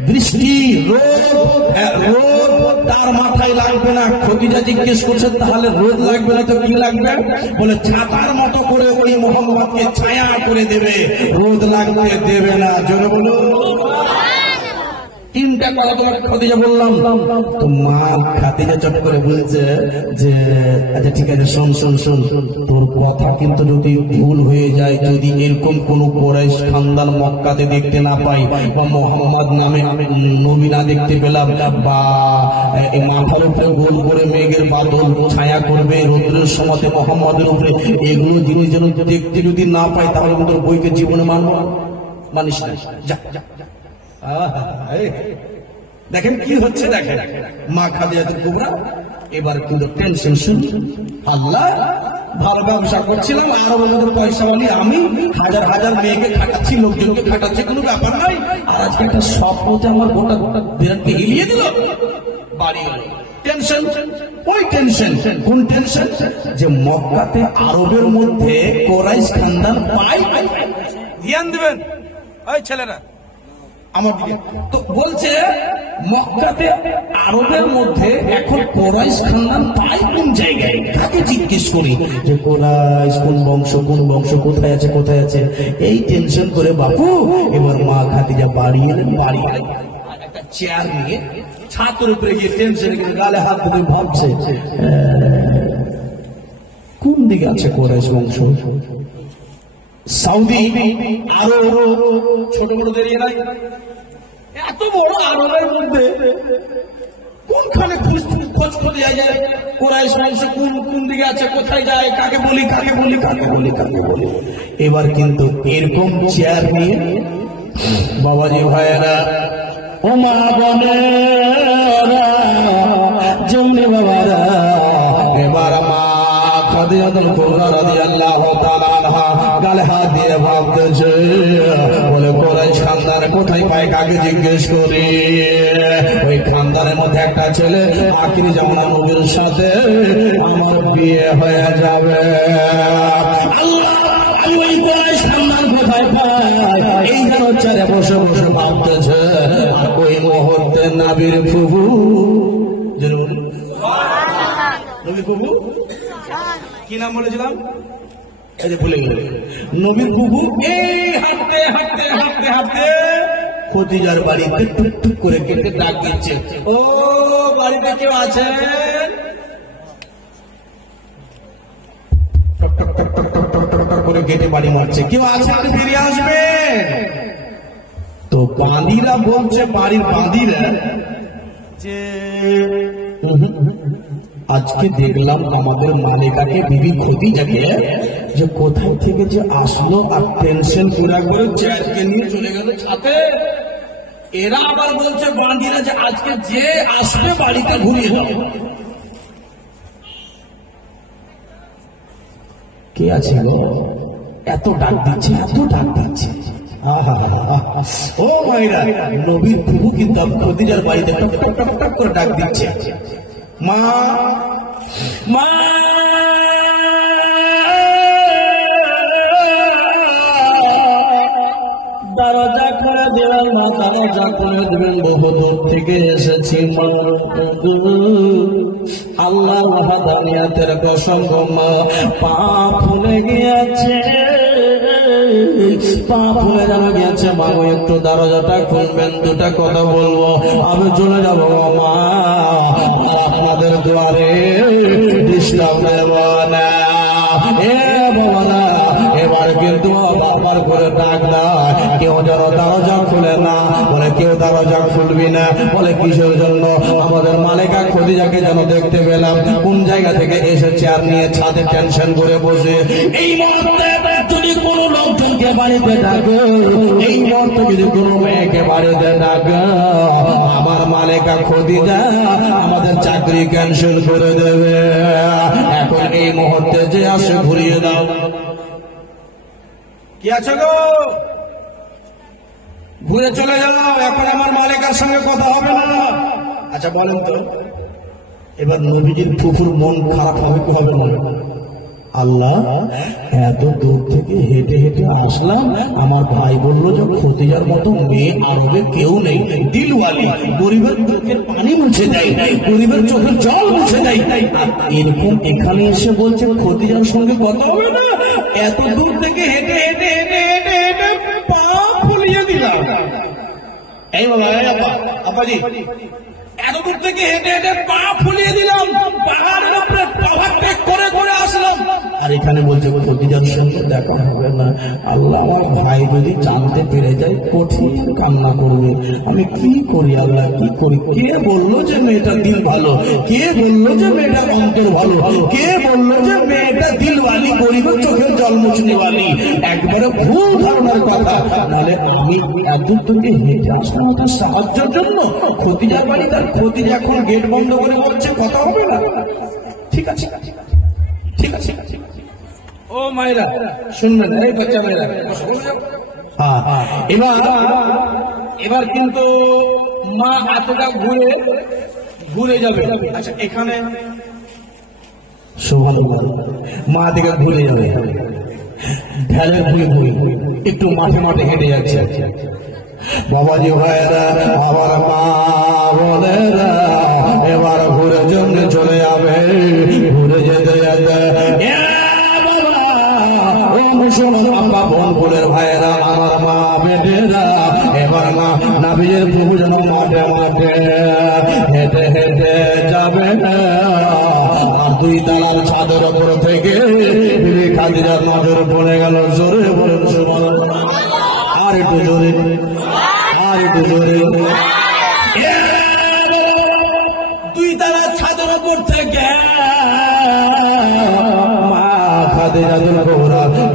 বৃষ্টি রোদ তার মাথায় লাগবে না। খাদিজা জিজ্ঞেস করছে তাহলে রোদ লাগবে না তো কি লাগবে? বলে ছাতার মতো করে ওই মুহাম্মদকে ছায়া করে দেবে, রোদ লাগবে দেবে না। জোরে বলো। 3টা কথা তোমাকে খাদিজা বললাম। তো মা খাদিজা চট করে বলছে যে আচ্ছা ঠিক আছে, শোন, তোর কথা কিন্তু যদি ভুল হয়ে যায়, যদি এরকম কোন কোরাইশ খানদান মক্কাতে দেখতে না পাই, বা মোহাম্মদ নামে নবী না দেখতে পেলাম, বা মাথার উপরে গোল করে মেঘের বাদল ছায়া করবে রৌদ্রের সময় মোহাম্মদের উপরে, এগুলো জিনিস যেন দেখতে যদি না পাই, তাহলে কিন্তু বইকে জীবনে মানিস না। যা। দেখেন কি হচ্ছে, দেখেন মা খাদিজাতুল কুবরা এবার কিন্তু টেনশন শুন। আল্লাহ, ভালো ব্যবসা করছিলাম, আরো আমাদের পয়সা বানিয়ে আমি হাজার মেয়েকে খাটাচ্ছি, লোকজনকে খাটাচ্ছি, কোনো ব্যাপার নাই। আর আজকে একটা স্বপ্নতে আমার গোটা বিরাটকে হিলিয়ে দিল। বাড়ি টেনশন, ওই টেনশন। কোন টেনশন? যে মক্কাতে আরবের মধ্যে কোরাইশ খানদান পাই। ধ্যান দিবেন ওই ছেলেরা আমার দিকে। তো বলছে মক্কাতে আরবের মধ্যে এখন কোরাইশ খানদান পাই কোন জায়গায়? তাকে জিজ্ঞেস করি যে কোরাইশ কোন বংশ কোথায় আছে। এই টেনশন করে বাপু এবার মা খাদিজা বাড়ি এলেন। একটা চেয়ার নিয়ে ছাতের উপরে গিয়ে টেনশন গালে হাত দিয়ে ভাবছে কোন দিকে আছে কোরাইশ বংশ। সৌদি আরো ছোট বড় দেরিয়ে নাই, এত বড় আরবের মধ্যে কোনখানে খোঁজ খোঁজা যায় কোরাইশ বংশ কোন দিকে আছে, কোথায় যায়, কাকে বলি। এবার কিন্তু এরকম চেয়ার নিয়ে বাবাজি ভাইয়েরা, ও মা বোনেরা, জমনে বাবারা, এবার মা খাদিজাতুল কুবরা রাদিয়াল্লাহু তাআলা আনহা গালে হাত দিয়ে ভাবতেছে, বলে কোরাইশ খানদান কোথায় পায়, কাকে জিজ্ঞেস করি? ওই খানদানের মধ্যে একটা ছেলে আখিরি জামানার নবীর সাথে আমার বিয়ে হয়ে যাবে। আল্লাহ, ওই কোরাইশ খানদান কোথায় পায়? এই যেন চেয়ারে বসে ভাবতেছে। ওই মুহূর্তে নবীর ফুফু, নবীর ফুফু কি নাম বলেছিলাম? এই যে ভুলে গেল। নবীর ফুফু এই হাঁটতে খদিজার বাড়িতে টুক টুক করে গেটে ডাক দিচ্ছে, ও বাড়িতে কেউ আছেন? করে গেটে বাড়ি মারছে, কেউ আছে আপনি ফিরে আসবেন? তো বাঁদিরা বলছে, বাড়ির বাঁদিরা, যে আজকে দেখলাম আমাদের মালিকাকে বিবি খদিজাকে যে কোথায় থেকে যে আসলো আর টেনশন পুরা করে আজকে নিয়ে চলে গেল ছাতে। এরা আবার বলছে বাঁদিরা যে আজকে যে আসবে বাড়িতে ঘুরিয়ে যাবে। কে আছে এত ডাক দিচ্ছে, এত ডাক দিচ্ছে। ও মায়েরা, নবীর প্রভু কিন্তু খদিজার বাড়িতে টক টক টক টক করে ডাক দিচ্ছে, মা মা দরজা করে দেবেন না, দরজা করে দেবেন, বহু দূর থেকে এসেছি মা। আল্লাহ ওয়াহদানিয়াতের কসম মা, পা ফুলে গিয়েছে, পা ফুলে যারা গিয়েছে, মা একটু দরজাটা খুলবেন, দুটা কথা বলবো, আমি চলে যাবো মা, আপনাদের দুয়ারে ডিস্টার্ব দেব না। এবার কিন্তু বাবার করে ডাক দেয়, কেউ যেন দরজা খুলে না, বলে কেউ দরজা খুলবি না, বলে কিসের জন্য? আমাদের মালিকা খদিজাকে যেন দেখতে পেলাম, কোন জায়গা থেকে এসে চেয়ার নিয়ে ছাদে টেনশন করে বসে। এই মুহূর্তে যদি কোনো লোকজনকে বাড়িতে ডাকে, এই মুহূর্তে যদি কোনো মেয়েকে বাড়িতে ডাকে, আমার মালিকা খদিজা আমাদের চাকরি ক্যান্সেল করে দেবে। এখন এই মুহূর্তে যে আসে ঘুরিয়ে দাও। কি আছে গো? ঘুরে চলে গেলাম, এখন আমার মালিকার সঙ্গে কথা হবে না। আচ্ছা বলেন তো, এবার নবীজির ফুফুর মন খারাপ হবে কি হবে না? আল্লাহ, এত দূর থেকে হেঁটে হেঁটে আসলাম, আমার ভাই বললো যে খদিজার মতো মেয়ে আরবে কেউ নেই, দিলওয়ালি, গরিবের চোখের পানি মুছে দেয়, গরিবের চোখের জল মুছে দেয়, এরকম এখানে এসে বলছে খদিজার সঙ্গে কথা হবে না। এত দূর থেকে হেঁটে হেঁটে হেঁটে হেঁটে হেঁটে পা ফুলিয়ে দিলাম। এই বলা আপাজি, এত দূর থেকে হেঁটে হেঁটে পা ফুলিয়ে দিলাম, পাহাড়ের উপরে পাহাড় টেক করে করে আসলাম, আর এখানে বলছে খদিজার সঙ্গে দেখা হবে না। আল্লাহ, ভাই যদি জানতে পেরে যায় কঠিন কান্না করবে, আমি কি করি আল্লাহ, কি করি? কে বললো যে মেয়েটা দিল ভালো? কে বললো যে মেয়েটা অঙ্কের ভালো? কে বললো যে মেয়েটা দিলওয়ালি, গরিবের চোখের জল মুছনেওয়ালি? একবারে ভুল ধারণার কথা। নাহলে আমি একদূর থেকে হেঁটে আসলাম ওটা সাহায্যের জন্য, খদিজার বাড়ি, তার খদিজা এখন গেট বন্ধ করে বলছে কথা হবে না। ঠিক আছে, ঠিক আছে। ও মায়েরা শুনবেন, এই বাচ্চা মেয়েরা, এবার কিন্তু মা এতটা ঘুরে ঘুরে যাবে। আচ্ছা এখানে সুবহানাল্লাহ, মা দিকে ঘুরে যাবে, ঢালের ঘুরে ঘুরে একটু মাঠে মাঠে হেঁটে যাচ্ছে। বাবাজি ভাইরা, আবার মা বলে এবার ঘুরে জন্য চলে যাবে, ঘুরে যেতে যেতে বোনপুরের ভাইয়েরা, আমার মা বেটেরা, এবার মা নাবিজের প্রভু যেন মাঠে মাঠে হেঁটে হেঁটে যাবে। আর দুই তালার ছাদের ওপর থেকে খাদিজার নজর পড়ে গেল। জোরে বলেন সুবহানাল্লাহ, আর একটু জোরে, আর একটু জোরে। দুই তালার ছাদের ওপর থেকে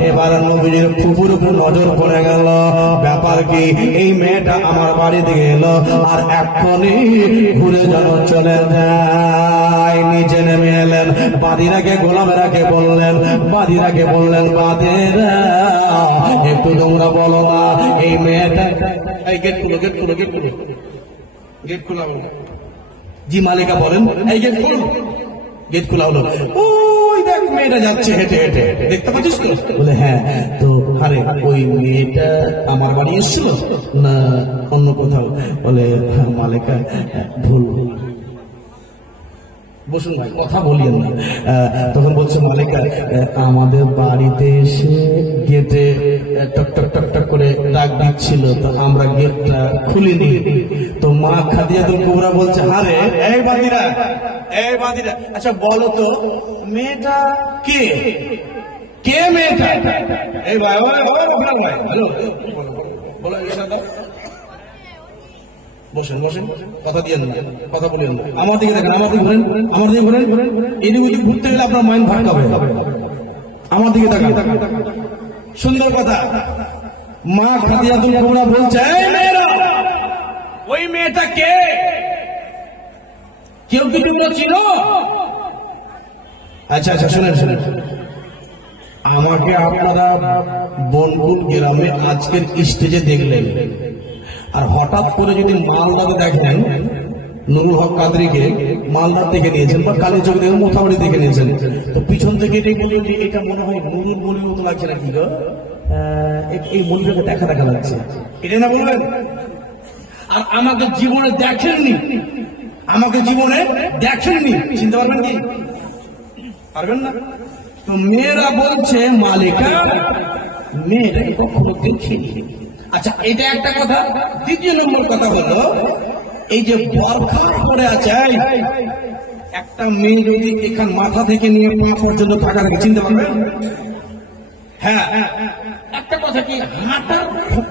এবার নবীর ফুফুর উপর নজর পড়ে গেল। ব্যাপার কি, এই মেয়েটা আমার বাড়ি থেকে এলো, আর এক্ষুনি ঘুরে যেন চলে যায়। নিচে নেমে এলেন, বাদিরাকে গোলামেরাকে বললেন, বাদিরাকে বললেন, বাদিরা একটু তোমরা বলো না এই মেয়েটা। এই গেট খুলো, গেট খুলো, গেট খুলো, গেট খোলা হলো। জি মালিকা বলেন, এই গেট খুলো। গেট খোলা হলো, ওই দেখ মেয়েটা যাচ্ছে হেঁটে হেঁটে, দেখতে পাচ্ছিস তো? বলে হ্যাঁ। তো আরে ওই মেয়েটা আমার বাড়ি এসেছিল না অন্য কোথাও? বলে মালিকা ভুল, বসুন না, কথা বলিয়েন না। তখন বলছে মালিকা, আমাদের বাড়িতে এসে গেটে টক টক টক টক করে ডাক ডাকছিল, তো আমরা গেটটা খুলিনি। তো মা খাদিজাতুল কুবরা বলছে, আরে এই বাঁদিরা, আচ্ছা বলো তো মেয়েটা কে? কে মেয়েটা? এই ভাই হ্যালো, বলো বসেন, কথা দিয়ে কথা বলেন। আমার দিকে দেখেন, আমার দিকে ঘুরেন, এদিকে ঘুরতে গেলে আপনার মাইন্ড ভাটকাবে। আমার দিকে তাকান, সুন্দর কথা। মা খাদিজাতুল কুবরা বলছে, এই মেয়েরা, ওই মেয়েটা কে? কেউ কি তোমরা চিনো? আচ্ছা শুনেন, আমাকে আপনারা বনকুল গ্রামে আজকের স্টেজে দেখলেন, আর হঠাৎ করে যদি মালদাতে দেখেন, নুরুল হক কাদরিকে মালদা থেকে নিয়েছেন বা কালীচক থেকে মোথাবাড়ি থেকে নিয়েছেন, তো পিছন থেকে এটা মনে হয় নুরুল বলির মতো লাগছে নাকি গো? এই মন্দিরকে দেখা লাগছে, এটা না বলবেন? আর আমাকে জীবনে দেখেননি, চিনতে পারবেন কি? পারবেন না। তো মেয়েরা বলছে, মালিকা মেয়েটাকে কখনো দেখিনি। আচ্ছা, এটা একটা কথা। দ্বিতীয় নম্বর কথা হলো, এই যে বরখা পরে আছে, একটা মেয়ে যদি এখান মাথা থেকে নিয়ে পা পর্যন্ত টাকা রাখে, চিনতে পারবেন? হ্যাঁ, একটা কথা কি, হাঁটার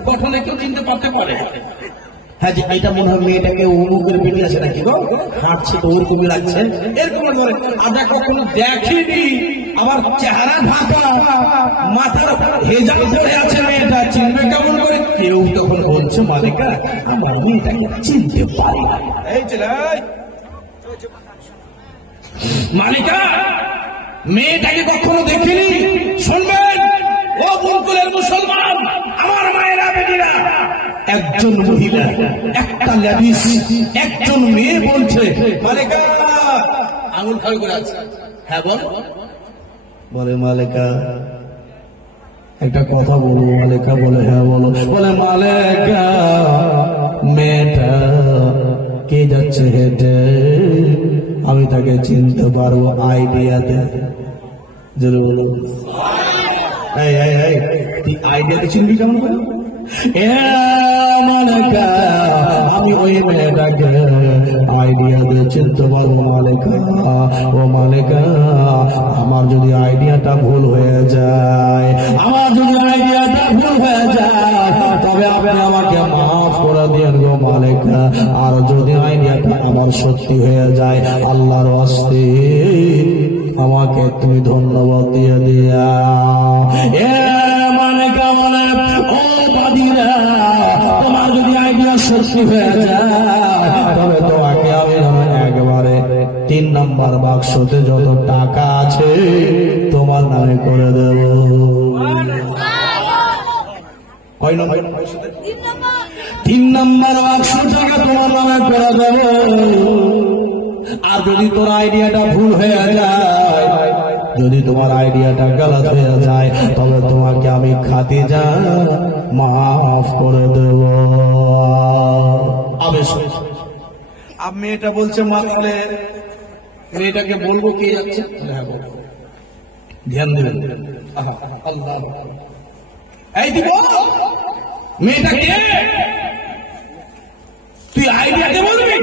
গঠনে কেউ চিনতে পারতে পারে? হ্যাঁ, যে এটা মনে হয় মেয়েটাকে অমুক করে বেরিয়ে আসে নাকি গো, হাঁটছে তো ওরকমই লাগছে, এরকম ধরে। আমরা কখনো দেখিনি, আমার চেহারা ঢাকা, মাথার হেজাব পরে আছে, মেয়েটা চিনবে কেমন করে? কেউ তখন বলছে, মালিকা আমার মেয়েটাকে চিনতে পারি না। এই মালিকা মেয়েটাকে কখনো দেখিনি। শুনবেন ও বনকুলের মুসলমান, আমার মায়েরা, বেটিরা, একজন মহিলা, একটা লেডিস, একজন মেয়ে বলছে, মালিকা আঙুল খালি করে আছে। হ্যাঁ বলে মালিকা একটা কথা বলো। মালিকা বলে, হ্যাঁ বলো। বলে, মালিকা মেয়েটা কে যাচ্ছে হেঁটে, আমি তাকে চিনতে পারবো আইডিয়াতে। জরুর বলো, তুই আইডিয়াতে চিনবি কেমন করে? মালিকা আমি ওই মেয়েটাকে আইডিয়া দিয়ে চিনতে পারবো মালিকা। ও মালিকা, আমার যদি আইডিয়াটা ভুল হয়ে যায়, তবে আপনি আমাকে মাফ করে দিন গো মালিকা। আর যদি আইডিয়াটা আমার সত্যি হয়ে যায়, আল্লাহর ওয়াস্তে আমাকে তুমি ধন্যবাদ দিয়ে দিয়া। মালিকা বলে, ও বাদিরা, তোমার যদি আইডিয়া সত্যি হয়ে যায়, তবে তোমাকে আমি একবারে 3 নম্বর বাক্সতে যত টাকা আছে তোমার নামে করে দেব। কয় নম্বর? 3 নম্বর বাক্স টাকা তোমার নামে করে দেব। আর যদি তোর আইডিয়াটা ভুল হয়ে যায়, যদি তোমার আইডিয়াটা গলত হয়ে যায়, তবে তোমাকে আমি খাদিজা মাফ করে দেব। মেয়েটা বলছে, মা তাহলে মেয়েটাকে বলবো কে যাচ্ছে? ধ্যান দেবেন। এই দিব মেয়েটা কে? তুই আইডিয়াতে বলবি?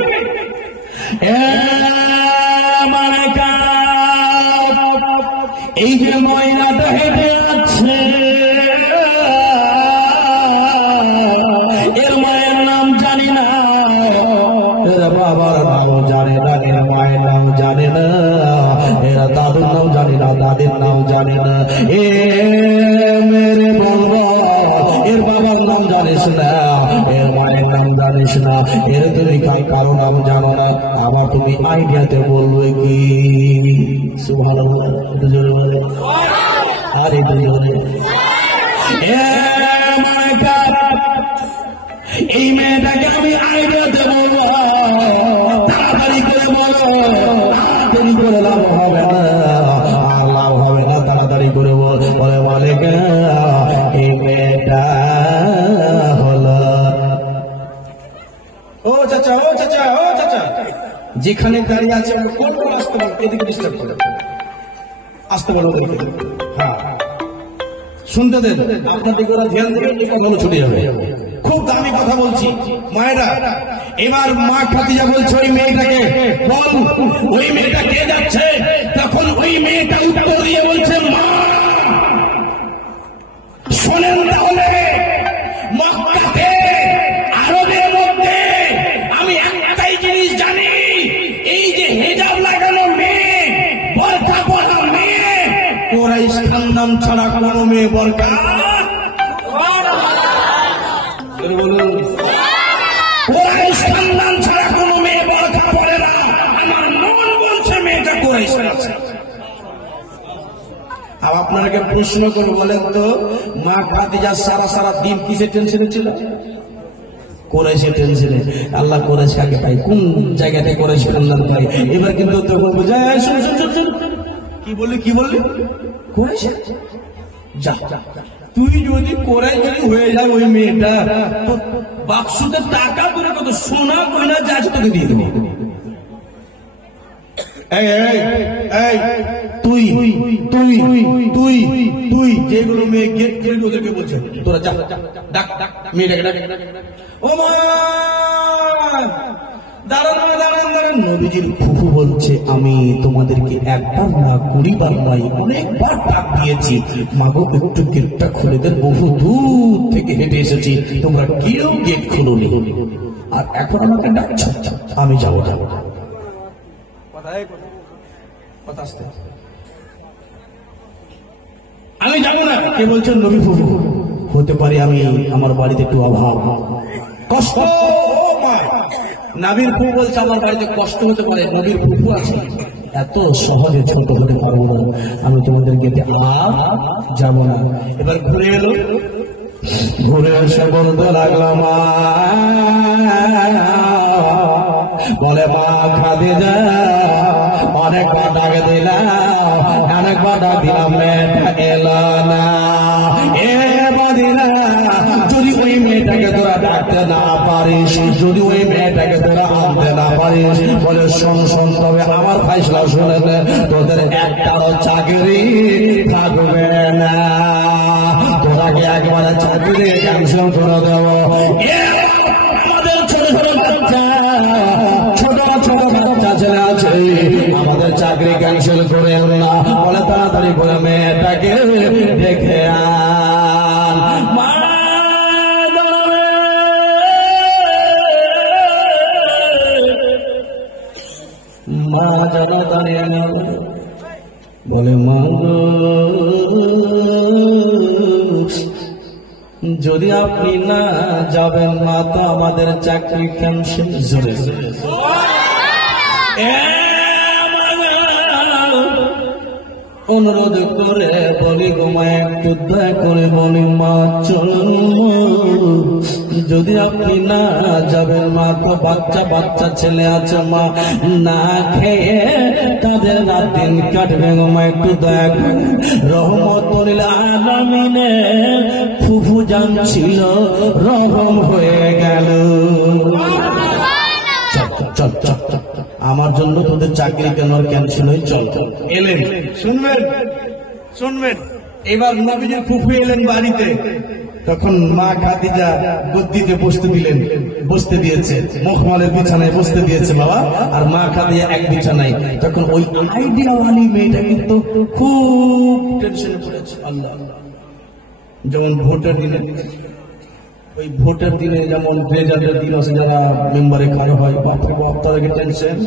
মালিকা এই যে মহিলাটা হেঁটে যাচ্ছে, এর মায়ের নাম জানি না, এর বাবার নাম জানে না, এর মায়ের নাম জানে না, এর দাদুর নাম জানি না, দাদির নাম জানে না। এ মেরে বলবা, এর বাবার নাম জানিস না, এর মায়ের নাম জানিস না, এর তুমি কারো নাম জানো না, আবার তুমি আইডিয়াতে বলবে কি? সুবহানাল্লাহ, জোরে বলে। আরে জোরে। এই মেয়েটাকে আমি আইডিয়াতে বলবো, তাড়াতাড়ি করে বলো, দেরি করে লাভ হবে না, আর লাভ হবে না, তাড়াতাড়ি করে বলে মালিকা এই মেয়েটা হলো। ও চাচা, ও চাচা, ও চাচা, যেখানে দাঁড়িয়ে আছে কোন আসতে বলো, এদিকে ডিস্টার্ব করে আসতে বলো। হ্যাঁ শুনতে দেন, আপনার দিকে ওরা ধ্যান দেবে, এটা ভালো ছুটে যাবে। খুব দামি কথা বলছি মায়েরা। এবার মা খাদিজা বলছে ওই মেয়েটাকে বল, ওই মেয়েটা কে যাচ্ছে? তখন ওই মেয়েটা উত্তর দিয়ে বলছে, মা শোনেন তাহলে, মক্কাতে আরবের মধ্যে আমি একটাই জিনিস জানি, এই যে হিজাব লাগানো মেয়ে, বোরকা পরা মেয়ে, কুরাইশ খানদান ছাড়া কোনো মেয়ে বোরকা কুরাইশ খানদান ছাড়া কোনো মেয়ে বোরকা পরে না। আমার মন বলছে মেয়েটা কুরাইশ আছে। আর আপনাকে প্রশ্ন করে বলেন তো, মা খাদিজা সারা সারা দিন কিসের টেনশনে ছিল? কুরাইশের টেনশনে। আল্লাহ কুরাইশ আগে পাই, কোন জায়গাতে কুরাইশ খানদান পাই। এবার কিন্তু তোকে বোঝায়, কি বললি কুরাইশ? যা, তুই যদি কুরাইশ হয়ে যায় ওই মেয়েটা, বাক্সতে টাকা করে কত সোনা গয়না যা আছে তোকে দিয়ে দেবো। তুই তুই তুই তুই যেগুলো মেয়ে গেট গেট ওদেরকে বলছে, তোরা যা ডাক ডাক মেয়েটাকে ডাক। ও মা দাঁড়ান দাঁড়ান দাঁড়ান, নবীজির ফুফু বলছে আমি তোমাদেরকে একবার না 20 বার নয় অনেকবার ডাক দিয়েছি, মাগো একটু গেটটা খুলে দেন, বহু দূর থেকে হেঁটে এসেছি, তোমরা কেউ গেট খুলোনি, আর এখন আমাকে ডাকছ, আমি যাবো যাবো। কথা আসতে, আমি যাবো না। কে বলছেন? নবী ফুফু। হতে পারে আমি আমার বাড়িতে একটু অভাব কষ্ট। নবীর ফুফু বলছে আমার বাড়িতে কষ্ট হতে পারে, নবীর ফুফু আছে, এত সহজে ছোট হতে পারবো না, আমি তোমাদের গেটে আর যাবো না। এবার ঘুরে এলো, ঘুরে এসে বলতে লাগলাম, বলে মা খাদিজা অনেকবার ডাক দিলাম, অনেকবার ডাক দিলাম, মেয়েটা এলো না। যদি ওই মেয়েটাকে তোরা ডাকতে না পারিস, যদি ওই মেয়েটাকে তোরা আনতে না পারিস, বলে শোন শোন, তবে আমার ফাইসলা শুনে নে, তোদের একটাও চাকরি থাকবে না, তোরাকে একবারে চাকরি ক্যান্সেল করে দেবো। আমাদের ছোট ছোট বাচ্চা, ছোট ছোট বাচ্চা ছেলে আছে, আমাদের চাকরি ক্যান্সেল করে না, বলে তাড়াতাড়ি করে মেয়েটাকে দেখে আন। মা জানা দাঁড়িয়ে না, বলে মা যদি আপনি না যাবেন মা, তো আমাদের চাকরি ক্যান্সেল। জোরে অনুরোধ করে বলি গো মা, একটু দয়া করে বলি মা চলুন, যদি আপনি না যাবেন মা, তো বাচ্চা বাচ্চা ছেলে আছে মা, না খেয়ে তাদের রাত দিন কাটবে গো মা, একটু দয়া করে। রহমতুল আলামিনে ফুফু জানছিল, রহম হয়ে গেল। চল চল, আমার জন্য তোদের চাকরি কেন ক্যান্সেল হয়ে চল। এলেন, শুনবেন শুনবেন, এবার নবীজির ফুফু এলেন বাড়িতে, তখন মা খাদিজা গদ্দিতে বসতে দিলেন, বসতে দিয়েছে, মখমালের বিছানায় বসতে দিয়েছে বাবা, আর মা খাদিজা এক বিছানায়। তখন ওই আইডিয়াওয়ালি মেয়েটা কিন্তু খুব টেনশনে পড়েছে। আল্লাহ, যেমন ভোটের দিনে, ওই ভোটের দিনে যেমন রেজাল্টের দিন আছে, যারা মেম্বারে খাড়া হয়, বাপরে বাপ, তাদেরকে টেনশন।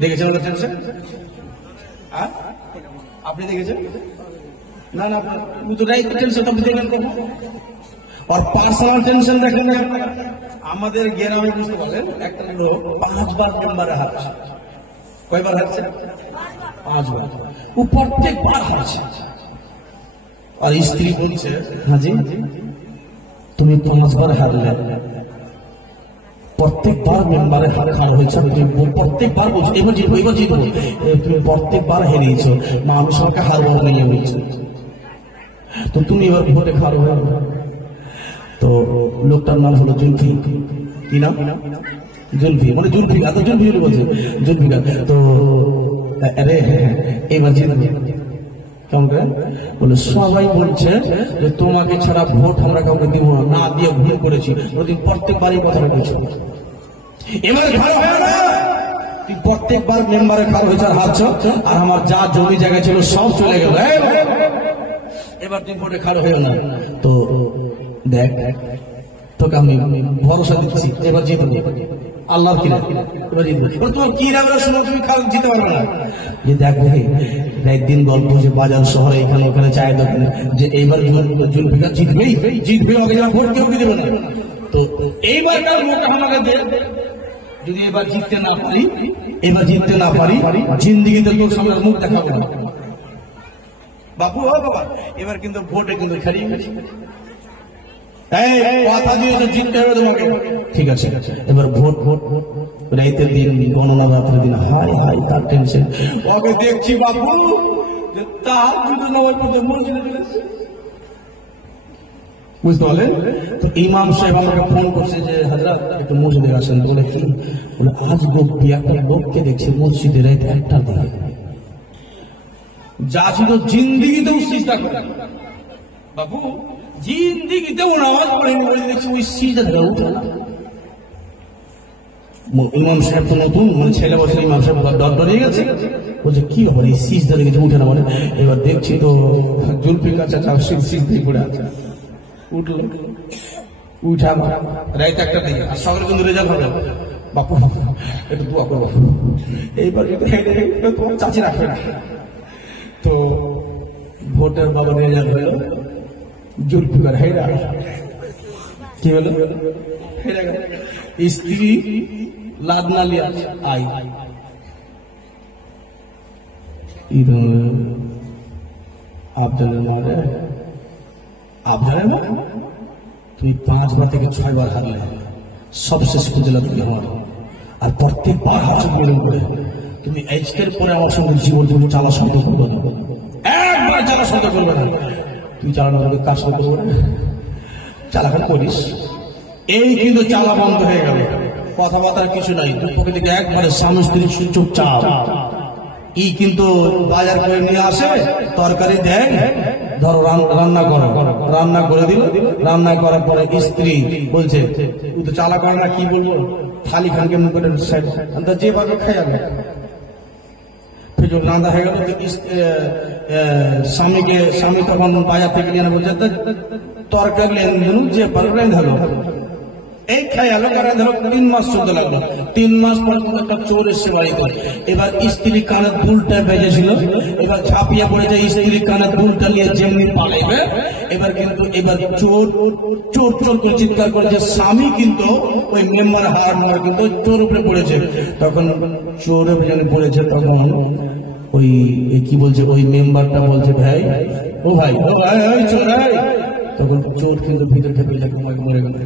দেখেছেন ওদের টেনশন? আপনি দেখেছেন? না না, তো টেনশন আপনি দেখেন কেন? আর পার্সোনাল টেনশন দেখেন না। আমাদের গ্রামে বুঝতে পারলেন, একটা লোক 5 বার মেম্বারে হারছে। কয়বার হারছে? 5 বার। ও প্রত্যেকবার হারছে। আর স্ত্রী বলছে, হাজি তুমি 5 বার হারলে, প্রত্যেকবার মেম্বারে হার হয়েছে, প্রত্যেকবার বলছো এবার জিতবো এবার জিতবো, তুমি প্রত্যেকবার হেরিয়েছ, মা আমি সবাইকে হারবো নিয়ে বলছে, তো তুমি এবার ভোটে হার হয়ে। তো লোকটার নাম হলো জুলফি। কি নাম? জুলফি, মানে জুলফিকা, তো জুলফি বলছে জুলফিকা। তো আরে এবার জিতবো, কেমন করে? বলে সবাই বলছে যে তোমাকে ছাড়া ভোট আমরা কাউকে দিব না, দিয়ে ভুল করেছি। ওদিন প্রত্যেকবারই কথা বলেছি। এবারে প্রত্যেকবার মেম্বারের খারাপ হয়েছে আর হারছ, আর আমার যা জমি জায়গা ছিল সব চলে গেল। এবার তুমি ভোটে খারাপ হয়েও না। তো দেখ তোকে আমি ভরসা দিচ্ছি, এবার জিতবে আল্লাহ কিনা, এবার জিতবে। তোমার কি রাখবে সময় তুমি খারাপ জিতে পারবে না। যে দেখো একদিন গল্প যে বাজার শহরে এখানে ওখানে চায়ের দোকানে যে এইবার জুলফিকার জিতবেই, জিতবে ভোট কেউ দেবে না। তো এইবারকার মোটা আমাকে দে, যদি এবার জিততে না পারি, এবার জিততে না পারি, জিন্দিগিতে তোর সামনে মুখ দেখাবো না বাপু। ও বাবা, এবার কিন্তু ভোটে কিন্তু হারিয়ে গেছি। কথা দিয়েছে জিততে হবে তোমাকে, ঠিক আছে। এবার ভোট রাইতের দিন, গণনা রাতের দিন, হাই হাই তার টেনশন। ওকে দেখছি বাপু তার যদি নয় বুঝতে পারলেন? তো ইমাম সাহেব আমাকে ফোন করছে যে হাজরাত একটু মসজিদে আসেন। বলে কি? বলে আজ গোপী একটা লোককে দেখছি মসজিদে রাত 1টার দিকে, যা ছিল জিন্দিগিতেও সিজদা করে বাবু, জিন্দিগিতেও নামাজ পড়েনি, বলে দেখছি ওই সিজদা থেকে উঠে। ইমাম সাহেব তো নতুন, ছেলে বসে ইমাম সাহেব ডরিয়ে গেছে। বলছে কি ব্যাপার এই সিজদা থেকে উঠে না? বলে এবার দেখছি তো জুলফিকার চাচা সিজদাই করে আছে। উঠল, উঠা রাইত 1টা দিকে, আর সকালে কিন্তু রেজাল্ট হবে। বাপু একটু দোয়া করবো, এইবার তোমার চাচি রাখবে না। তো ভোটের বাবা রেজাল্ট হলো, জুলফিকার হেরা। কি হলো? হেরা গেল। স্ত্রী লাদনালি আছে আই আপনার আপনার তুমি 5 বার থেকে 6 বার হারলে, সবশেষ উপজেলা তুমি আমার, আর প্রত্যেকবার হাত মেরুন করে তুমি আজকের পরে আমার সঙ্গে জীবন তুমি চালা শব্দ করবে না, একবার চালা শব্দ করবে না। তুই চালানো কাজ করতে পারবে না, চালাখান করিস। এই কিন্তু চালা বন্ধ হয়ে গেল, কথাবার্তার কিছু নাই। দুপক্ষে থেকে একবারে স্বামী স্ত্রী চুপচাপ। ই কিন্তু বাজার করে নিয়ে আসে, তরকারি দেয়, ধরো রান্না করো, রান্না করে দিল। রান্না করার পরে স্ত্রী বলছে তুই তো চালা করে না, কি বলবো, থালি খানকে মুখে যেভাবে খাই যাবে। রান্না হয়ে গেল, স্বামী তখন বাজার থেকে নিয়ে বলছে তরকারি লেন যে পারবেন ধরো এই খাই আলো কারণ ধরো 3 মাস চলতে লাগলো। 3 মাস পর একটা চোর এসে বাড়িতে। এবার স্ত্রী কানের দুলটা বেজেছিল, এবার ঝাঁপিয়ে পড়েছে স্ত্রী কানের দুলটা নিয়ে যেমনি পালাইবে। এবার কিন্তু এবার চোর চোর চোর করে চিৎকার করেছে। স্বামী কিন্তু ওই মেম্বার হার মার কিন্তু চোর উপরে পড়েছে। তখন চোর উপরে পড়েছে, তখন ওই কি বলছে ওই মেম্বারটা বলছে ভাই ও ভাই ও ভাই চোর। তখন চোর কিন্তু ভিতর থেকে মরে গেল,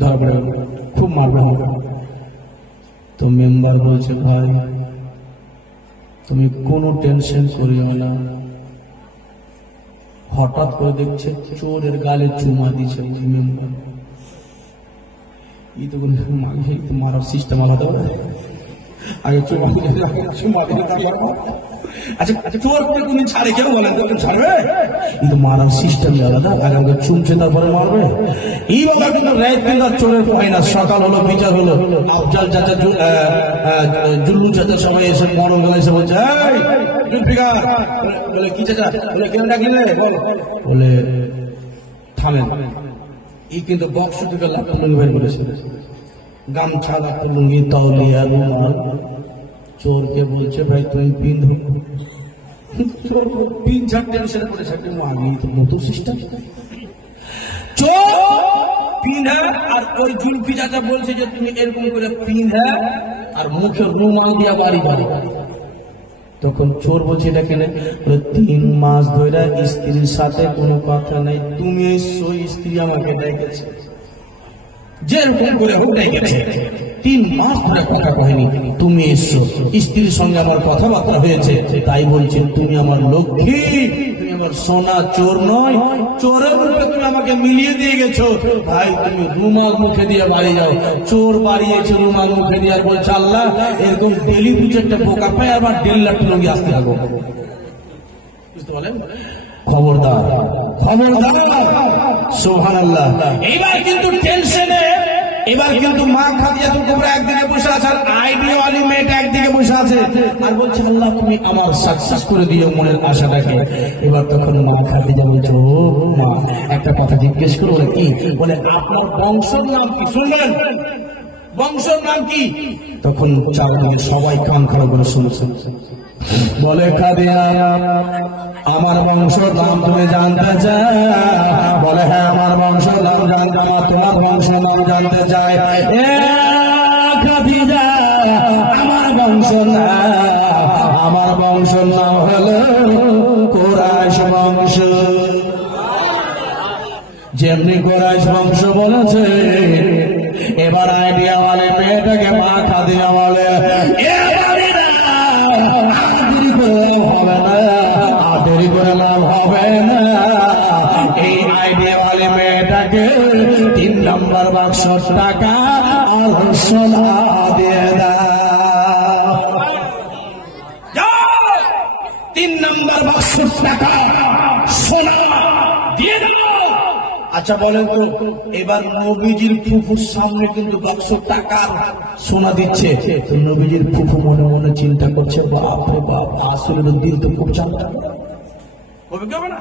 ধরা পড়ে গেল, খুব মারবে। তো মেম্বার বলছে ভাই তুমি কোনো টেনশন করিও না, হঠাৎ করে দেখছে চোরের গালে চুমা দিচ্ছে মেম্বার। এই তো মারার সিস্টেম আলাদা, আগে চুমা দিলে আচ্ছা চোর করে কোনদিন ছাড়ে কেউ বলেন ছাড়বে? কিন্তু মারার সিস্টেম আলাদা, আগে চুমছে তারপরে মারবে। এই বাবা কিন্তু রাত দিন আর চোরের পায় না। সকাল হলো, বিচার হলো, আফজাল চাচা জুল্লু চাচা সবাই এসে মরম গেলে এসে বলছে বলে কি চাচা, বলে কেন ডাকলে, বলে থামেন। এই কিন্তু বক্স থেকে লাফ লুঙ্গি বের করেছে, গামছা লাফ লুঙ্গি তওলিয়া রুমাল। চোরকে বলছে ভাই তুমি পিন পিন ছাড়তে আগেই তো নতুন সিস্টেম। চোর পিন্ধা আর ওই জুলফি চাচা বলছে যে তুমি এরকম করে পিন্ধা আর মুখে রুমাল দিয়া বাড়ি বাড়ি। তখন চোর বলছে এটা কেন? 3 মাস ধরে স্ত্রীর সাথে কোনো কথা নেই, তুমি এসো, স্ত্রী আমাকে ডেকেছে, যেরকম করে হোক ডেকেছে। 3 মাস ধরে কথা কহেনি, তুমি এসছো, স্ত্রীর সঙ্গে আমার কথাবার্তা হয়েছে, তাই বলছি তুমি আমার লক্ষ্মী, তুমি আমার সোনা, চোর নয়। চোরের রূপে তুমি আমাকে মিলিয়ে দিয়ে গেছো। ভাই তুমি রুমাল মুখে দিয়ে বাড়ি যাও। চোর বাড়িয়েছে রুমাল মুখে দিয়ে, আর বলছে আল্লাহ এরকম ডেলি 2-4টা বোকা পায়, আবার 1.5 লাখ লোক আসতে থাকো। বুঝতে পারলেন? খবরদার খবরদার, সুবহানাল্লাহ। এবার কিন্তু টেনশনে, এবার কিন্তু মা খাদিজাতুল কুবরা একদিকে বসে আছে, আর আইডিয়া ওয়ালি মেয়েটা একদিকে বসে আছে, আর বলছে আল্লাহ তুমি আমার সাকসেস করে দিও মনের আশাটাকে। এবার তখন মা খাদিজা বলছে ও মা, একটা কথা জিজ্ঞেস করো। বলে কি? বলে আপনার বংশের নাম কি? শুনলেন বংশের নাম কি? তখন চারদিকে সবাই কান খাড়া করে শুনছে। বলে খাদিজা আমার বংশের নাম তুমি জানতে চাও? বলে হ্যাঁ আমার বংশের নাম জানতে চাই। তোমার বংশের নাম জানতে চাই। এ খাদিজা আমার বংশের নাম হলো কুরাইশ বংশ। যেমনি কুরাইশ বংশ বলেছে, এবার আইডিয়া বলে মেয়েটাকে মা খাদিজা বলে দেরি করে লাভ হবে না। এই আইডিয়া বলে মেয়েটাকে 3 নম্বর বাক্স টাকা আর সোনা দিয়ে দাও। 3 নম্বর বাক্স টাকা সোনা দিয়ে দাও। আচ্ছা বলেন তো, এবার নবীজির ফুফুর সামনে কিন্তু বাক্স টাকা সোনা দিচ্ছে, নবীজির ফুফু মনে মনে চিন্তা করছে বাপ রে বাপ, আসলে দিল তো খুব চাঙ্গা হবে না,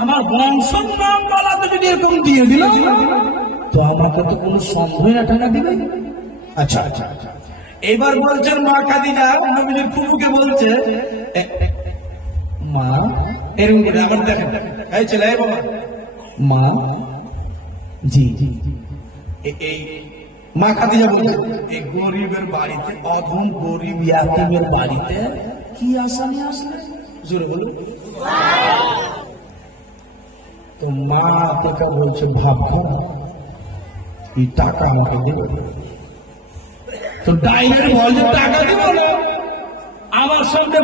আমার বংশের নাম বলাতে যদি এরকম দিয়ে দিল তো আমাকে তো কোনো সন্দেহ না টাকা দিবে। আচ্ছা আচ্ছা, এবার বলছেন মা খাদিজা নবীজির ফুফুকে বলছে মা এরকম করে আবার দেখেন, এই ছেলে বাবা মা জি জি এই মা খাদিজা বলছে এই গরিবের বাড়িতে, অধম গরিব ইয়াতীমের বাড়িতে কি আসামি আসলে জোরে বলুন। তো মা আপনাকে বলছে ভাবো এই টাকা আমাকে দেবে। তো ডাইরেক্ট বলছে টাকা দিব না, আমার সঙ্গে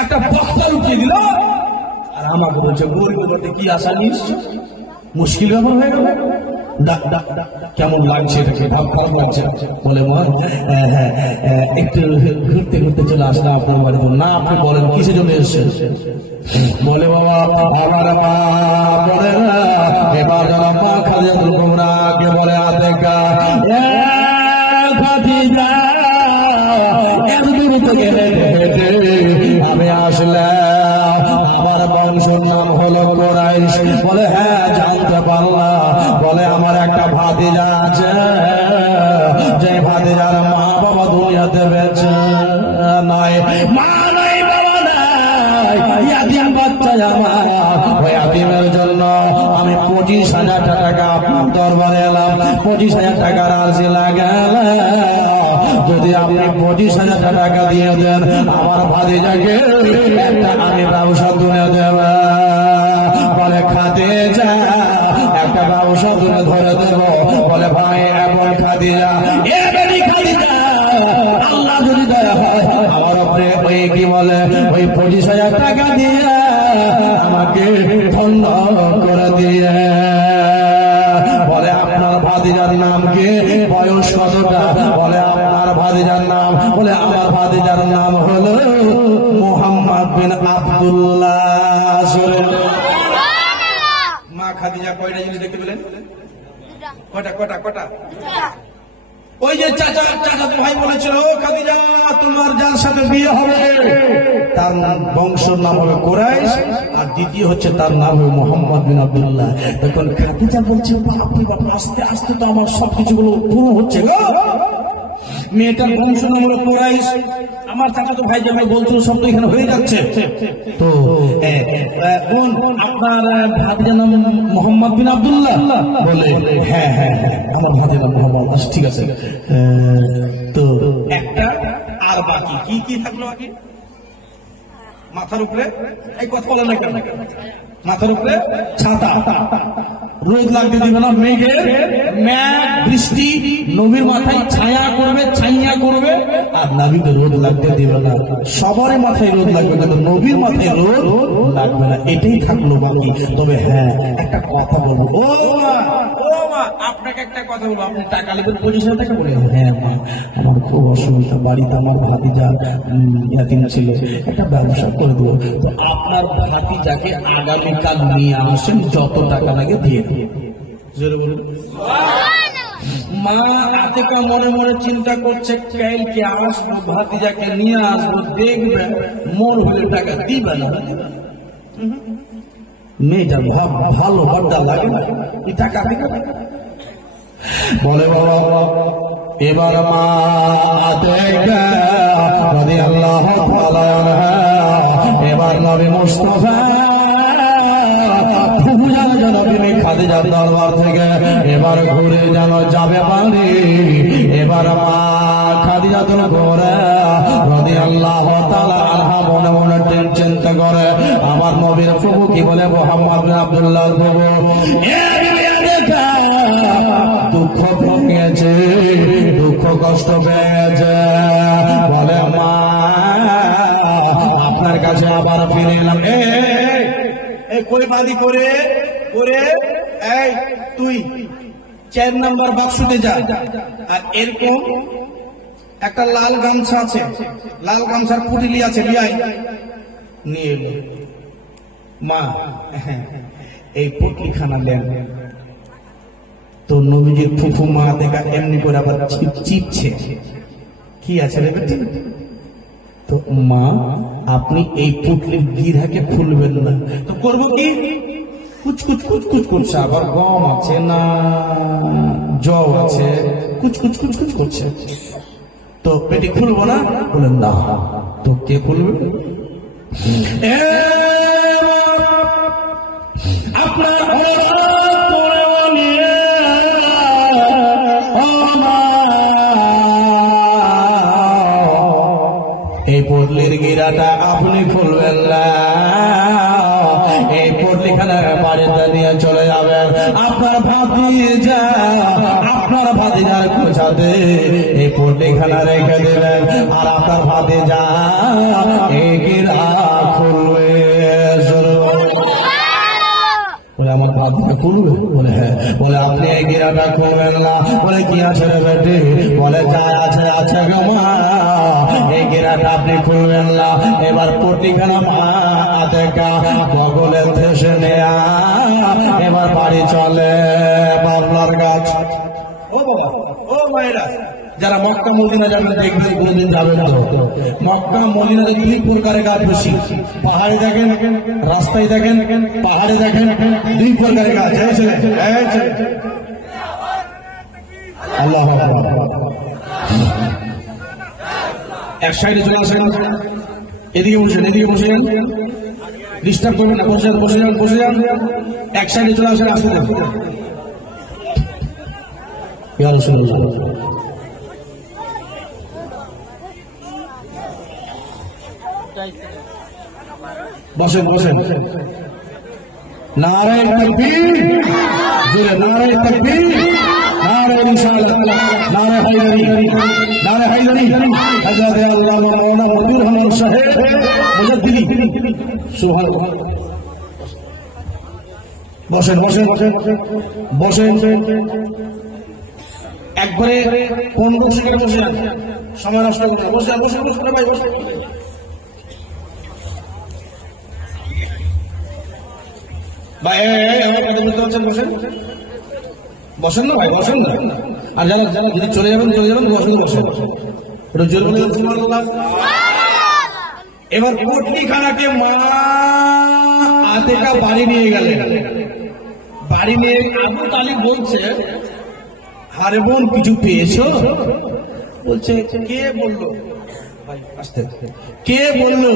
একটা বস্তা উঠিয়ে দিল, আর আমাকে বলছে গরিবের বাড়িতে কি আসামি এসছে। মুশকিল ব্যাপার হয়ে গেল। কেমন লাগছে এটাকে? ভাব খারাপ লাগছে? বলে মা একটু ঘুরতে ঘুরতে চলে আসলাম আপনার বাড়িতে। না আপনি বলেন কিসের জন্য এসেছেন? বলে বাবা আমার মা বলে না, এবার যারা মা খাদিজাতুল কুবরাকে বলে আতেকা খাদিজা এত দূর থেকে হেঁটে হেঁটে আমি আসলাম, আমার বংশের নাম হলো কুরাইশ। বলে হ্যাঁ জানতে পারলাম। বলে আমার একটা ভাতিজা আছে, যে ভাতিজার মা বাবা দুনিয়াতে বেঁচে নাই, মা নাই বাবা নাই, ইয়াতীম বাচ্চা আমার। ওই ইয়াতীমের জন্য আমি 25,000 টাকা আপনার দরবারে এলাম, 25,000 টাকার আরজি লাগালাম। যদি আপনি 25,000 টাকা দিয়ে দেন আমার ভাতিজাকে একটা আমি ব্যবসা তুলে দেব। বলে খাদিজা একটা ব্যবসা তুলে ধরে দেব। বলে ভাই এখন খাদিজা খাদিজা আল্লাহ যদি দেয় আমার উপরে ওই কি বলে ওই 25,000 টাকা দিয়ে আমাকে ধন্য করে দিয়ে। বলে আপনার ভাতিজার নাম কি? বয়স কতটা? বলে আপনার ভাতিজার নাম, বলে আমার ভাতিজার নাম হলো মুহাম্মদ বিন আব্দুল্লাহ। মা খাদিজা কয়টা জিনিস দেখতে পেলেন? কটা কটা কটা? ওই যে চাচাতো ভাই বলেছিল খাদিজা তোমার যার সাথে বিয়ে হবে তার বংশের নাম হবে কুরাইশ, আর দ্বিতীয় হচ্ছে তার নাম হবে মুহাম্মদ বিন আব্দুল্লাহ। তখন খাদিজা বলছে বাপরে বাপ, আস্তে আস্তে তো আমার সবকিছুগুলো পুরো হচ্ছে গো। মেয়েটার বংশ নাম হলো কুরাইশ, আমার চাচাতো ভাই যে ভাই বলছিল সব তো এখানে হয়ে যাচ্ছে। তো আপনার ভাতিজার নাম মুহাম্মদ বিন আব্দুল্লাহ? বলে হ্যাঁ হ্যাঁ হ্যাঁ আমার ভাতিজার নাম মুহাম্মদ। ঠিক আছে, তো একটা আর বাকি কি কি থাকলো? বাকি মাথার উপরে এই কথা বলে না কেন? মাথার উপরে ছাতা, রোদ লাগতে দিবে না, মেঘের মেঘ বৃষ্টি নবীর মাথায় ছায়া করবে, ছাইয়া করবে, আর নবীকে রোদ লাগতে দিবে না। সবারই মাথায় রোদ লাগবে কিন্তু নবীর মাথায় রোদ লাগবে না। এটাই থাকলো বাকি। তবে হ্যাঁ একটা কথা বলবো, ও মা আপনাকে একটা কথা বলবো, আপনি টাকা নেবেন 25,000 টাকা বলে? হ্যাঁ মা, আমার খুব অসুবিধা, বাড়িতে আমার ভাতিজা ইয়াতিম ছিল, একটা ব্যবসা করে দেবো। তো আপনার ভাতিজাকে আগামীকাল নিয়ে আসেন, যত টাকা লাগে দিয়ে দেবো। মা আতিকা মনে মনে চিন্তা করছে, কালকে আসবো, ভাতিজাকে নিয়ে আসবো, দেখবে মোর হলে টাকা দিবে না। মেয়েটা ভালো বাড্ডা লাগে না, এই টাকা দিবে। বলে বাবা এবার মা দেখবে রাদিয়াল্লাহু তাআলা আনহা, এবার নবী মুস্তাফা নবী খাদিজার দরবার থেকে এবার ঘুরে যেন যাবে বাড়ি। এবার মা খাদিজা তো ঘুরে রাদিয়াল্লাহু তাআলা আনহা মনে মনে চিন্তা করে, আমার নবীর প্রভু কি বলে, মুহাম্মদ বিন আব্দুল্লাহ প্রভু দুঃখ পেয়েছে, দুঃখ কষ্ট পেয়েছে। বলে মা আপনার কাছে আবার ফিরে এলাম। কই বাদি করে করে এই তুই 4 নম্বর বাক্সতে যা, আর এরকম একটা লাল গামছা আছে, লাল গামছার পুটলি আছে, নিয়ে এলো। মা এই পুটলিখানা দেন। তো নবীজির ফুফু মা দেখা এমনি করে আবার চিপছে, কি আছে রে বেটি? তো মা আপনি এই পুটলির গিরাকে খুলবেন না। তো করবো কি? কুচকুচ কুচকুচ করছে, আবার গম আছে না জব আছে, কুচকুচ কুচকুচ করছে। তো পেটি খুলবো না? বলেন না। তো কে খুলবে? আপনার এই পটলির গিরাটা আপনি খুলবেন না, এই পটলিখানা বাড়িতে নিয়ে চলে যাবেন। আপনার ভাতিজার কোছাতে এই পটলিখানা রেখে দেবেন, আর আপনার ভাতিজা এই গিরা খুলবে। বলে আমার ভাতিজা খুলবে? বলে হ্যাঁ। বলে আপনি এই গিরাটা খুলবেন না? বলে কি আছে রে বেটি? বলে যা আছে আছে গো মা, এই গিরাটা আপনি খুলবেন না। এবার পটলিখানা মা দেখা বগলে ধেসে নেয়া এবার বাড়ি চলে বাবলার গাছ। ও বাবা, ও মায়েরা, যারা মক্কা মদিনা যাবেন দেখবেন, কোনদিন যাবেন তো, মক্কা মদিনাতে 2 প্রকারের গাছ বেশি। পাহাড়ে দেখেন, রাস্তায় দেখেন, পাহাড়ে দেখেন, 2 প্রকারের গাছ। আল্লাহ এক সাইডে চলে আসেন, এদিকে বসেন, এদিকে বসে যান, ডিস্টার্ব করবেন না, বসে যান, বসে যান, বসে যান। এক সাইডে চলে আসেন, আসতে যান। বসেন বসেন। নারায়ে তাকবীর, জোরে নারায়ে তাকবীর, নারায়ে রিসালাত, নারায়ে হায়দারি, নারায়ে হায়দারি। হযরত আল্লামা মাওলানা মতিউর রহমান সাহেব মুজাদ্দিদি, সুবহানাল্লাহ। বসেন বসেন বসেন বসেন। একবারে 15 সেকেন্ড বসে যান, সময় নষ্ট করবেন না। বসে যান, বসে বসে ভাই, বসে। ভাই আমার কথা বলতে হচ্ছেন, বসেন বসেন না ভাই, বসেন না। আর যারা যারা যদি চলে যাবেন বসেন, বসেন। ওটা জোর বলে সুবহানাল্লাহ। এবার পটলিখানাকে মা আতেকা বাড়ি নিয়ে গেলেন। বাড়ি নিয়ে আবু তালিব বলছে, আরে বোন কিছু পেয়েছো? বলছে কে বললো? কে বললো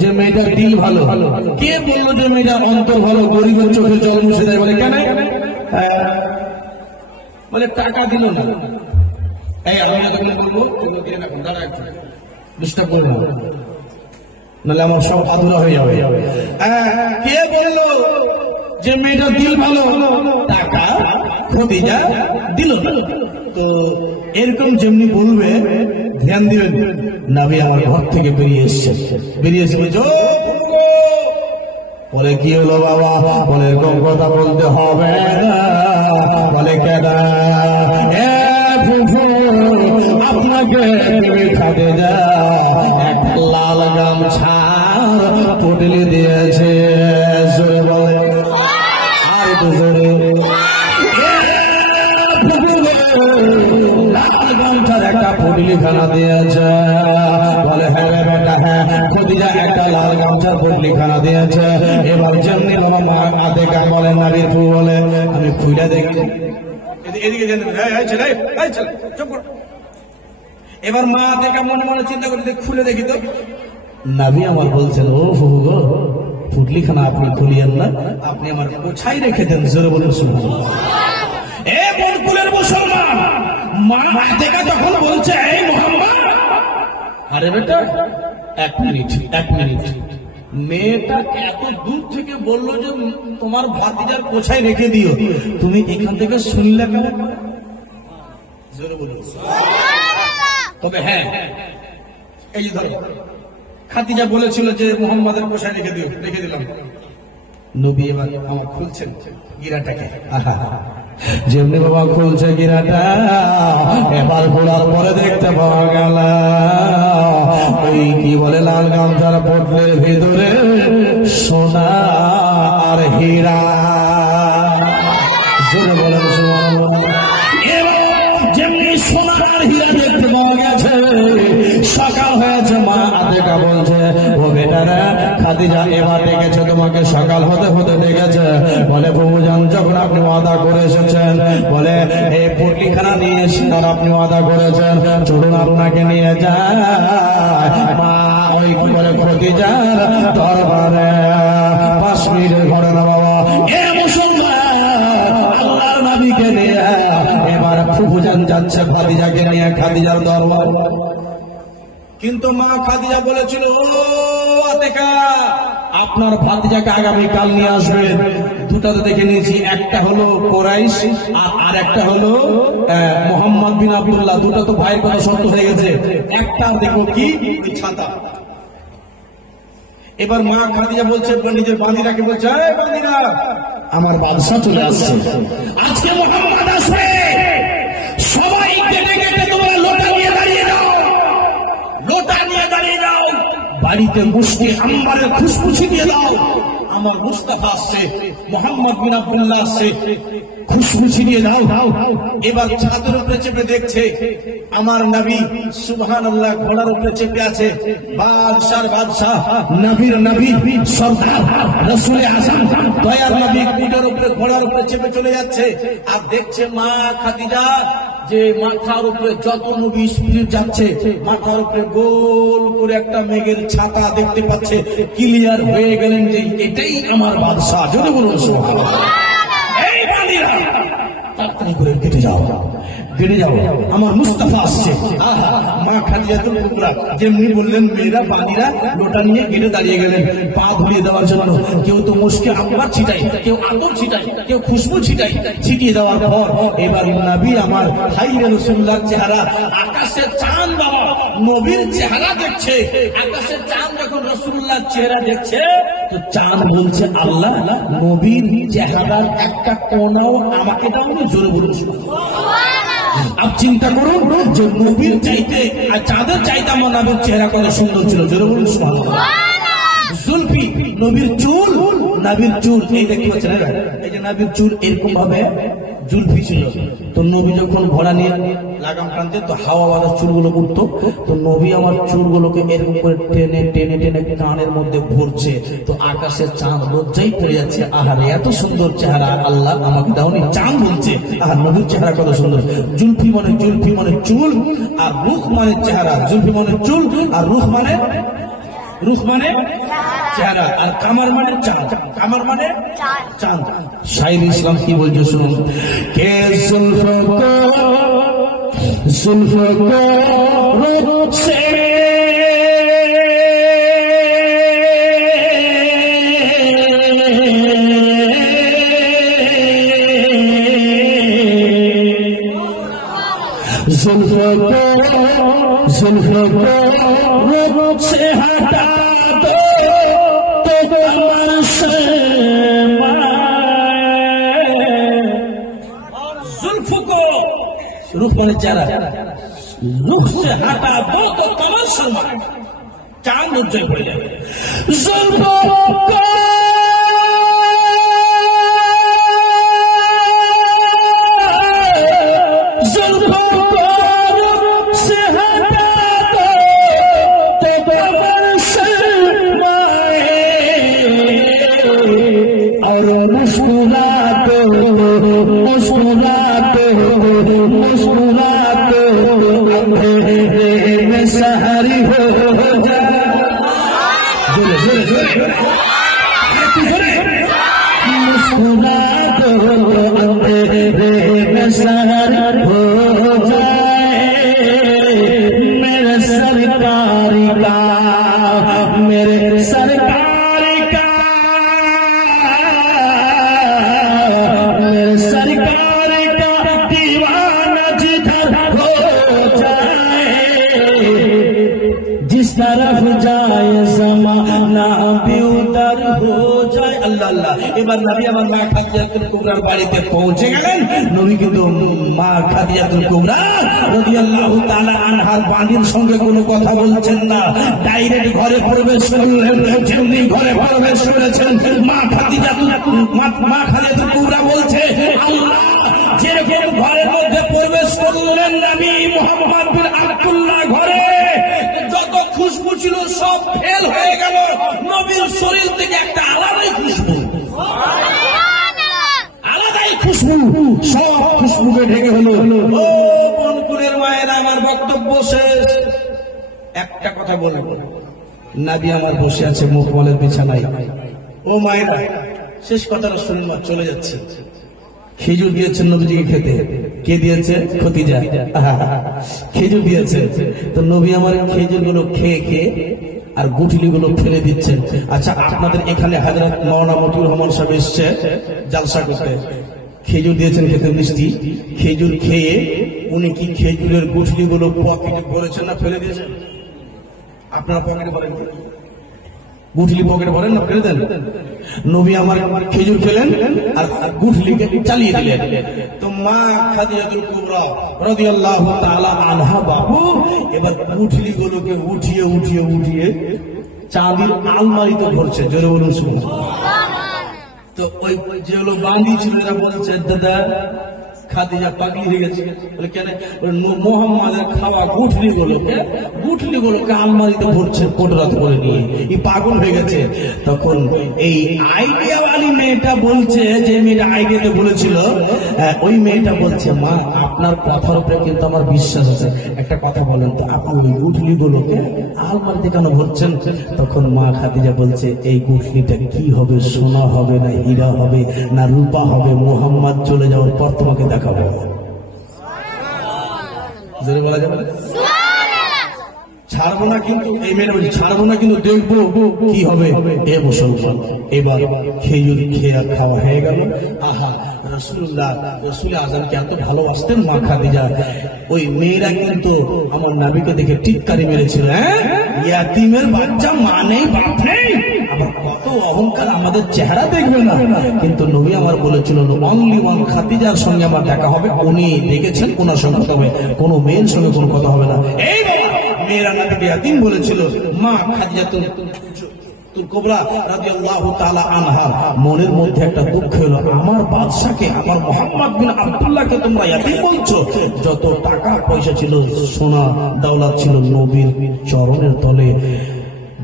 যে মেয়েটার দিল ভালো? কে বললো যে মেয়েটার অন্তর ভালো? গরিবের চোখে জল মুছে দেয়। বলে কেন? বলে টাকা দিল না। এই আমি এতগুলো বলবো, ডিস্টার্ব করবো না, নাহলে আমার সব আধুরা হয়ে যাবে। কে বললো যে মেয়েটার দিল ভালো? টাকা খদিজা দিল না। তো এরকম যেমনি বলবে ধ্যান দিবেন, নবী আমার ঘর থেকে বেরিয়ে এসছে, বলছে বলে কি হলো বাবা? বলে এরকম কথা বলতে হবে না। বলে কেন? লাল গামছার একটা পটলিখানা দিয়েছে। বলে হ্যাঁ রে বেটা, হ্যাঁ খদিজা একটা লাল গামছার পটলিখানা দিয়েছে। এবার যেমনি আমার মা আতেকা বলে, নাবির ফু বলে, আমি খুইলা দেখি এদিকে চুপ কর। এবার মা আতেকা মনে মনে চিন্তা করে খুলে দেখি তো নাবি আমার বলছেন, ও ফুহু গো, পুটলিখানা আপনি খুলিয়েন না, আপনি আমার গোছাই রেখে দেন। জোরে বলুন সুবহানাল্লাহ। এ বনকুলের মুসলমান, মা আতেকা তখন বলছে, এই মুহাম্মদ, আরে বেটা এক মিনিট, মেয়েটা এত দূর থেকে বললো যে তোমার ভাতিজার গোছাই রেখে দিও, তুমি এখান থেকে শুনলে কেন? জোরে বলুন। তবে হ্যাঁ, এই যে ধরো খাদিজা বলেছিল যে মুহাম্মাদের পোশাক রেখে দিও, রেখে দিলাম। নবী এবার আমার খুলছেন গিরাটাকে, যেমনি বাবা খুলছে গিরাটা, এবার খোলার পরে দেখতে পাওয়া গেল ওই কি বলে লাল গামছার পটলের ভিতরে সোনা আর হীরা। জোরে বলেন সুবহানাল্লাহ। যেমনি সোনা আর হীরা দেখতে পাওয়া গেছে, সকাল হয়েছে। মা আতেকা বলছে, ও বেটারা, খাদিজা এবার ডেকেছে তোমাকে, সকাল হতে হতে ডেকেছে। বলে প্রভুজান, যখন আপনি ওয়াদা করে এসেছেন, বলে এই পটলিখানা নিয়ে এসেছেন, আপনি ওয়াদা করেছেন, চলুন আপনাকে নিয়ে যায় মা ওই কি বলে খাদিজার দরবারে। 5 মিনিটের ঘরে না বাবা, এ মুসলমান আল্লাহর নবীকে নিয়ে এবার প্রভুজান যাচ্ছে খাদিজাকে নিয়ে খাদিজার দরবার। কিন্তু মা খাদিজা বলেছিল, ও আতেকা, আপনার ভাতিজাকে আগামীকাল নিয়ে আসবেন। দুটা তো দেখে নিয়েছি, একটা হলো কোরাইশ আর একটা হলো মোহাম্মদ বিন আব্দুল্লাহ। দুটো তো ভাইয়ের কথা সত্য হয়ে গেছে, একটা দেখো কি ওই ছাতা। এবার মা খাদিজা বলছে নিজের বান্দিরাকে, বলছে, এই বান্দিরা, আমার বাদশা চলে আসছে, আজকে মোহাম্মদ আসবে, সবাই কেটে কেটে তোমরা লোটা নিয়ে দাঁড়িয়ে যাও, লোটা নিয়ে দাঁড়িয়ে যাও, বাড়িতে মুশকি আম্বারের খুশবু ছিটিয়ে দাও। আমার মুস্তাফা আসছে, মোহাম্মদ বিন আব্দুল্লাহ আসছে, খুশবু ছিটিয়ে দাও। এবার ছাদের উপরে চেপে দেখছে আমার নবী সুবহানাল্লাহ ঘোড়ার উপরে চেপে আছে, বাদশার বাদশাহ, নবীর নবী, সরদার রাসূল আযম দয়ার নবী পিঠের উপরে ঘোড়ার উপরে চেপে চলে যাচ্ছে। আর দেখছে মা খাদিজা যে মাথার উপরে যত নবী স্পিরিট যাচ্ছে, মাথার উপরে গোল করে একটা মেঘের ছাতা দেখতে পাচ্ছে। ক্লিয়ার হয়ে গেলেন যে এটাই আমার বাদশা। জোরে বলুন সুবহানাল্লাহ। এই বান্দিরা তাড়াতাড়ি করে কেটে যাও, কেটে যাও, আমার মুস্তাফা আসছে। মা খাদিজাতুল কুবরা যেমনি বললেন, মেয়েরা বান্দিরা লোটা নিয়ে কেটে দাঁড়িয়ে গেলেন পা ধুলিয়ে দেওয়ার জন্য। কেউ তো মুশকি আম্বার ছিটাই, কেউ আতর ছিটাই, কেউ খুশবু ছিটাই। ছিটিয়ে দেওয়ার পর এবার নবী আমার ভাই রাসূলুল্লাহর চেহারা, আকাশের চাঁদ বাবা নবীর চেহারা দেখছে। আকাশের চাঁদ যখন রাসূলুল্লাহর চেহারা দেখছে, তো চাঁদ বলছে, আল্লাহ, নবীর চেহারার একটা কোণাও আমাকে দাও। জোরে বলুন সুবহানাল্লাহ। আপ চিন্তা করুন যে নবীর চাইতে আর চাঁদের চাইতে আমার নবীর চেহারা কত সুন্দর ছিল। জোরে বলুন সুবহানাল্লাহ। জুলফি, নবীর চুল, নবীর চুল এই দেখতে পাচ্ছেন, এই যে নবীর চুল এরকম ভাবে জুলফি ছিল। তো নবী যখন ঘোড়া নিয়ে লাগাম টানতে, তো হাওয়া বাতাস চুলগুলো উঠতো। তো নবী আমার চুলগুলোকে এরকম করে টেনে টেনে টেনে কানের মধ্যে ভরছে। তো আকাশের চাঁদ লজ্জাই পড়ে যাচ্ছে, আহারে এত সুন্দর চেহারা আল্লাহ আমাকে দাওনি। চাঁদ বলছে, আহার নবীর চেহারা কত সুন্দর। জুলফি মানে চুল, আর রুখ মানে চেহারা। জুলফি মানে চুল, আর রুখ মানে চেহারা, আর কামার মানে চাঁদ। কামার মানে চাঁদ। শাইর ইসলাম কি বলছে শুনুন। কে जुल्फ को रुख से जुल्फ को रुख से हटा दो तो कमर से जुल्फ को, रुख मैंने चेहरा, रुख से हटा दो तो कमर से चांद उज्जवल हो जाए। जुल्फ को जुल्फ शहर हो जाए मेरे सरकार का, मेरे सरकार का, मेरे सरकार का दीवाना जिधर हो जाए, जिस तरफ जाए ज़माना भी उधर हो जाए। अल्लाह अल्लाह। এবার নবী আমার মা খাদিজাতুল কুবরার বাড়িতে পৌঁছে গেলেন। নবী কিন্তু মা খাদিজাতুল কুবরা রাদিয়াল্লাহু তাআলা আনহার বাড়ির সঙ্গে কোনো কথা বলছেন না, ডাইরেক্ট ঘরে প্রবেশ করলেন। যেমনি ঘরে প্রবেশ করেছেন মা খাদিজাতুল কুবরা বলছে, আল্লাহ যেরকম ঘরের মধ্যে প্রবেশ করলেন নবী মুহাম্মদ বিন আব্দুল্লাহ ঘরে, যত খুশবু ছিল সব ফেল হয়ে গেল। নবীর শরীর থেকে একটা আলাদাই খুশবু, আলাদাই খুশবু, সব খুশবুকে ঢেকে হলো। ও বনকুলের মায়ের, আমার বক্তব্য শেষ। একটা কথা বলবো, নবী আমার বসে আছে মুখমলের বিছানায়। ও মায়েরা, শেষ কথাটা শুনুন, চলে যাচ্ছে। খেজুর দিয়েছেন নবীজিকে খেতে। কে দিয়েছে? খদিজা। খেজুর দিয়েছে। তো নবী আমার খেজুর গুলো খেয়ে খেয়ে আর গুঠলি গুলো ফেলে দিচ্ছেন। আচ্ছা, আপনাদের এখানে হযরত মাওলানা মতিউর রহমান সাহেব এসছে জালসা করতে, খেজুর দিয়েছেন খেতে, মিষ্টি খেজুর খেয়ে উনি কি খেজুরের গুঠলি গুলো পকেটে ভরেছেন না ফেলে দিয়েছেন? আপনার পকেটে ভরেন? গুঠলি পকেটে ভরেন না ফেলে দেন? নবী আমার খেজুর খেলেন আর গুঠলিকে চালিয়ে দিলেন। তো মা খাদিজাতুল কুবরা রাদিয়াল্লাহু তাআলা আনহা বাবু এবার গুঠলি গুলোকে উঠিয়ে উঠিয়ে উঠিয়ে চাঁদির আলমারিতে ভরছে। জোরে বলুন সুবহানাল্লাহ। তো ওই যেগুলো বাঁধি ছিল এরা বলছে, দাদা খাদিজা পাগলি হয়ে গেছে। বলে কেন? মোহাম্মদের খাওয়া গুঠলি গুলোকে আলমারিতে ভরছে কোটরাত করে নিয়ে, এই পাগল হয়ে গেছে। তখন এই আইডিয়াওয়ালি মেয়েটা বলছে, যে মেয়েটা আইডিয়াতে বলেছিল, ওই মেয়েটা বলছে, মা আপনার কথার উপরে কিন্তু আমার বিশ্বাস আছে, একটা কথা বলেন তো, আপনি ওই গুঠলি গুলোকে আলমারিতে কেন ভরছেন? তখন মা খাদিজা বলছে, এই গুঠলিটা কি হবে? সোনা হবে না হীরা হবে না রূপা হবে? মোহাম্মদ চলে যাওয়ার পর তোমাকে দেখাবো। জোরে বলা যাবে? ছাড়বো না কিন্তু, এই মেয়ের বলছি ছাড়বো না কিন্তু দেখবো কি হবে। এ মুসলমান, এবার খেজুর খেয়ে খাওয়া হয়ে গেল। আহা, রাসূলুল্লাহ রাসূল আযমকে এত ভালোবাসতেন মা খাদিজা। ওই মেয়েরা কিন্তু আমার নবীকে দেখে টিটকারি মেরেছিল, ইয়াতিমের বাচ্চা মা নেই বাপ নেই, আবার কত অহংকার, আমাদের চেহারা দেখবে না। কিন্তু নবী আমার বলেছিল, অনলি ওয়ান খাদিজার সঙ্গে আমার দেখা হবে, উনি দেখেছেন, ওনার সঙ্গে কথা হবে, কোনো মেয়ের সঙ্গে কোনো কথা হবে না। এই মেয়েরা নবীকে ইয়াতিম বলেছিল। মা খাদিজাতুল কুবরা রাদিয়াল্লাহু তাআলা আনহা মনের মধ্যে একটা দুঃখ হলো, আমার বাদশাকে, আমার মুহাম্মদ বিন আব্দুল্লাহকে তোমরা ইয়াতিম বলছো। যত টাকা পয়সা ছিল, সোনা দৌলত ছিল, নবীর চরণের তলে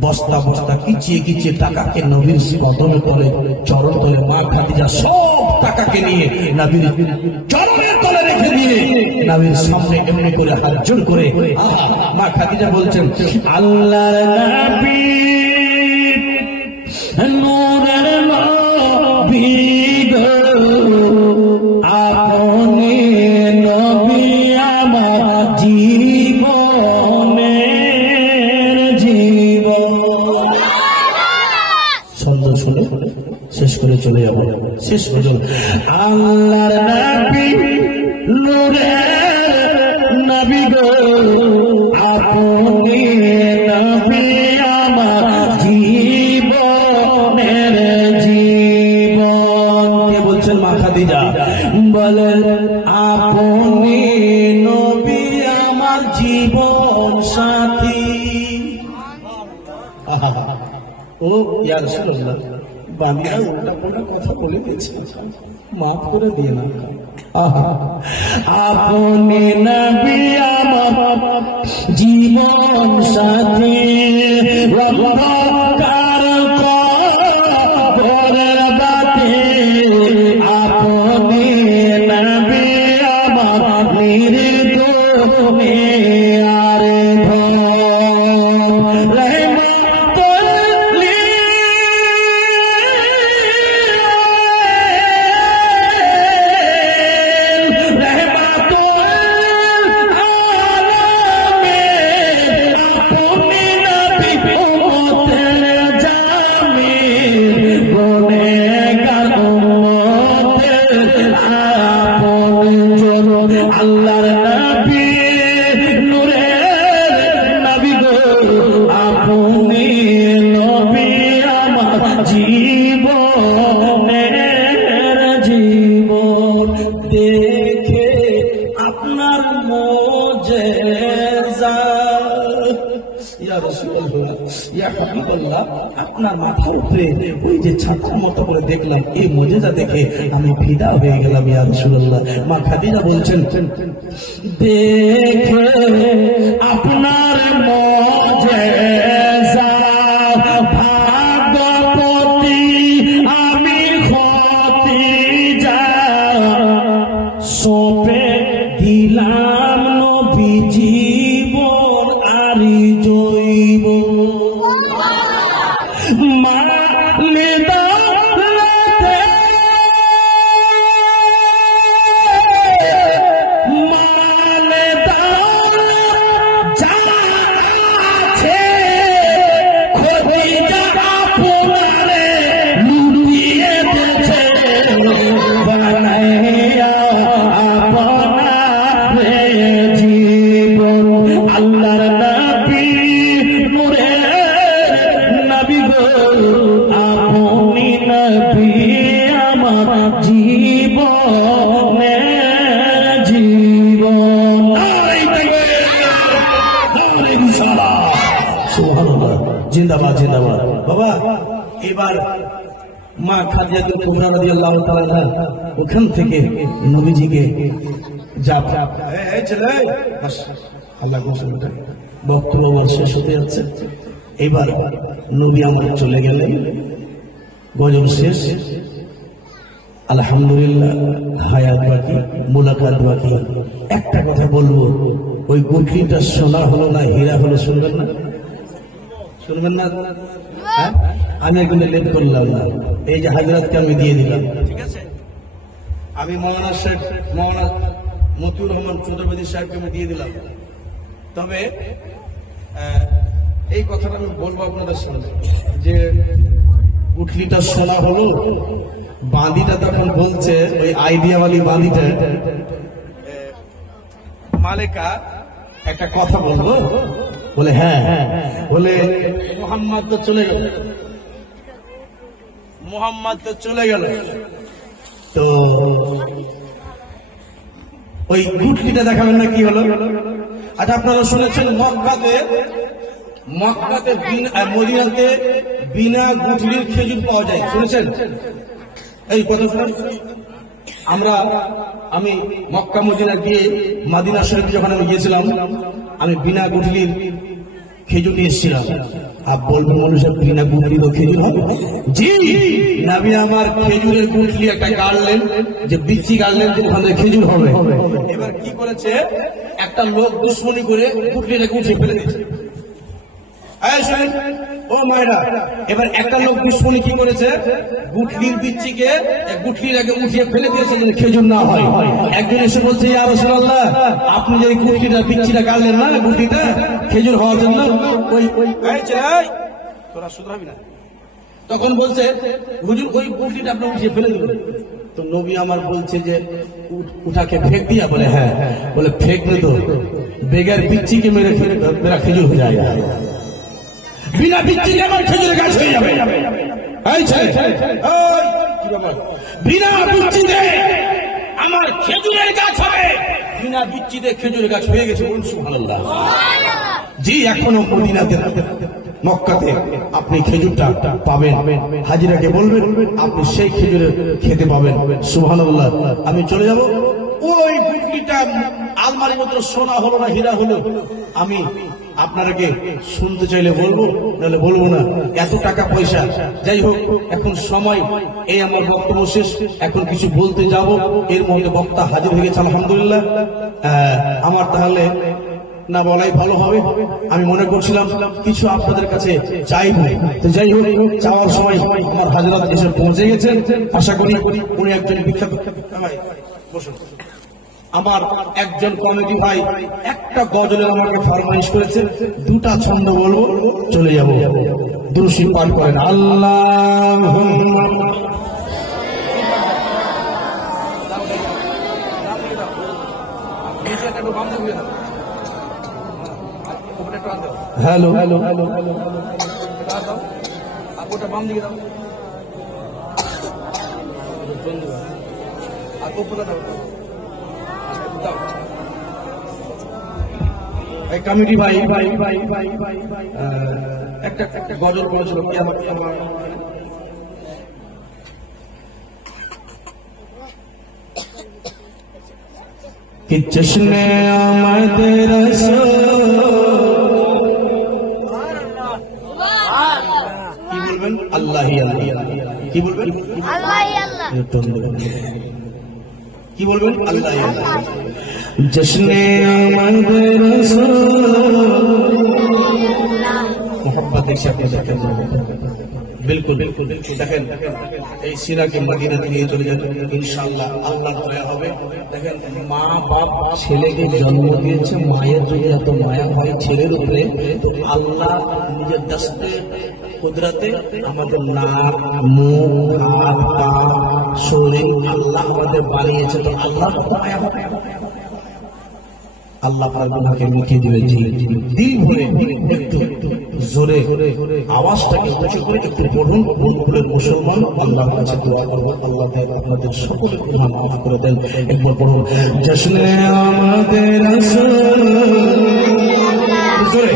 বস্তা বস্তা কিচিয়ে কিচিয়ে টাকাকে নবীর কদমের তলে, চরণ তলে মা খাদিজা সব টাকাকে নিয়ে নবীর চরণের তলে রেখে দিয়ে নবীর সামনে এমনি করে হাত জোড় করে মা খাদিজা বলছেন, আল্লাহর নবী নূরের নবী গো, আপনি নবী আমার জীবনের জীবন। শব্দ শুনে শেষ করে চলে যাব, শেষ পর্যন্ত আল্লাহর নবী নূরের নবী গো, আপনি নবী আমার জীবনের জীবন। কে বলছেন? মা খাদিজা বলেন, আপনি নবী আমার জীবন সাথী। ও ইয়া রাসূলুল্লাহ, বান্দা উল্টা পাল্টা কথা বলে দিয়েছে, মাফ করে দিয়ে না। আপনি নবী আমার জীবন সাথী, রব্বাকার কবরের বাতে, আপনি নবী আমার নির্দোষে আর আল্লাহর নবী নূরের নবী গো আপনি নবী আমার জীবনের জীবন দেখে আপনার মুজিজা ইয়া রাসূলুল্লাহ ইয়া হাবিবাল্লাহ আপনার মাথার উপরে ওই যে ছাতার মতো করে দেখলাম এই মুজিজা দেখে আমি ফিদা হয়ে গেলাম ইয়া রাসূলুল্লাহ মা খাদিজা বলছেন দেখে আপনার মুজিজা ভাগ্যবতী আমি খদিজা সোপে দিলাম নবী জীবন আরি জৈব মালে দাওলাতে মালে দাওলাত যা আছে খদিজা আপনারে লুটিয়ে দিয়েছে বানাইয়া আপনারে জীবন আল্লাহর নবী নূরের নবী গো আপনি নবী আমার জীবনের জীবন সুবহানাল্লাহ জিন্দাবাদ জিন্দাবাদ বাবা এবার মা খাদিজাতুল কুবরা রাদিয়াল্লাহু তাআলা আনহা ওখান থেকে নবীজিকে যা এই ছেলে বাস আল্লাহ গোসলটা বক্তব্য শেষ হতে যাচ্ছে এবার নবী আমার চলে গেলেন গজল শেষ আলহামদুলিল্লাহ হায়াত বাকি মুলাকাত বাকি একটা কথা বলবো ওই গুটলিটা সোনা হলো না হীরা হলো শুনবেন না শুনবেন না হ্যাঁ আমি এখানে লেট করলাম না এই যে হাজরাতকে আমি দিয়ে দিলাম ঠিক আছে আমি মৌলানা সাহেব মৌলানা মতিউর রহমান চৌধুরী সাহেবকে আমি দিয়ে দিলাম তবে এই কথাটা আমি বলবো আপনাদের সামনে যে গুটলিটা সোনা হলো বাঁধিটা তখন বলছে ওই আইডিয়াওয়ালি বাঁধিটা মালিকা একটা কথা বলবো বলে হ্যাঁ বলে মোহাম্মদ তো চলে গেল তো ওই গুটলিটা দেখাবেন না কি হলো আচ্ছা আপনারা শুনেছেন মক্কাতে মদিনাতে বিনা গুটলির খেজুর পাওয়া যায় শুনেছেন এই কথা শুনেছেন আমি মক্কা মদিনা গিয়ে মাদিনা শরীফ যখন আমি গিয়েছিলাম আমি বিনা গুটলির খেজুর নিয়ে এসেছিলাম আর বলবো মানুষের বিনা গুটলির খেজুর হবে জি নবী আমার খেজুরের গুটলি একটা গাড়লেন যে বিচি গাড়লেন যে ওখানে খেজুর হবে এবার কি করেছে একটা লোক দুশ্মনী করে গুটলিটাকে উঠে ফেলে দিয়েছে ও মায়েরা এবার একটা লোক দুশ্মনী কি করেছে গুটলির বিচ্ছিকে গুটলির আগে উঠিয়ে ফেলে দিয়েছে যেন খেজুর না হয় একজন এসে বলছে ইয়া রাসূলুল্লাহ আপনি যে গুটলিটা বিচ্ছিটা গাড়লেন না গুটলিটা খেজুর হওয়ার জন্য ওই তোরা শুধরাবি না তখন বলছে হুজুর ওই গুটলিটা আপনি উঠিয়ে ফেলে দিলেন তো নবী আমার বলছে যে উঠাকে ফেক দিয়া বলে হ্যাঁ বলে ফেক নে তো বেগার বিচ্ছিকে মেরা খেজুর হয়ে যায় বিনা বিচ্ছি আমার খেজুরের গাছ হয়ে যাবে বিনা বিচ্ছিতে আমার খেজুরের গাছ হবে বিনা বিচ্ছিতে খেজুরের গাছ হয়ে গেছে বলুন সুবহানাল্লাহ জি এখনো মদিনাতে মক্কাতে আপনি খেজুরটা পাবেন হাজিরাকে বলবেন আপনি সেই খেজুরের খেতে পাবেন সুবহানাল্লাহ আমি চলে যাব ওই গুটলিটা আলমারির মতো সোনা হলো না হীরা হলো আমি আপনাকে শুনতে চাইলে বলবো নাহলে বলবো না এত টাকা পয়সা যাই হোক এখন সময় এই আমার বক্তব্য শেষ এখন কিছু বলতে যাব এর মধ্যে বক্তা হাজির হয়ে গেছে আলহামদুলিল্লাহ আমার তাহলে না বলাই ভালো হবে আমি মনে করছিলাম কিছু আপনাদের কাছে চাইবো তো যাই হোক চাওয়ার সময় আমার হাজরাত এসে পৌঁছে গেছেন আশা করি উনি একজন বিখ্যাত বসুন আমার একজন কমিটি ভাই একটা গজলের আমাকে ফরমাইশ করেছে দুটা ছন্দ বলবো চলে যাবো দুরূদ শরীফ পাঠ করেন আল্লাহুম্মা हेलो बाम दिखे दाओ कमिटी भाई একটা গজল বলেছিল কি আমার कि जश्न आमद रसूल কি বলবেন আল্লাহ কি বলবেন কি বলবেন আল্লাহ जश्न आमद रसूल मोहब्बत से अपने जाते हैं बिल्कुल দেখেন এই সিরাকে মদিনাতে নিয়ে চলে যাবেন ইনশাআল্লাহ আল্লাহ দয়া হবে। দেখেন মা বাপ ছেলেকে জন্ম দিয়েছে, মায়ের যদি এত মায়া হয় ছেলের উপরে, তো আল্লাহ নিজের দস্তে কুদরতে আমাদের নাক মুখ হাত পা শরীর আল্লাহ আমাদের বানিয়েছে, তো আল্লাহ কত মায়া হবে। আল্লাহ আপনাকে মিটিয়ে দিবে দিল ভরে একটু জোরে আওয়াজটাকে উঁচু করে একটু পড়ুন। বন্ধুদের মুসলমান আল্লাহর কাছে দোয়া করবো আল্লাহ আপনাদের সকলের গুনাহ মাফ করে দেন। একবার পড়ুন জশ্নে আমাদের রাসূল, জোরে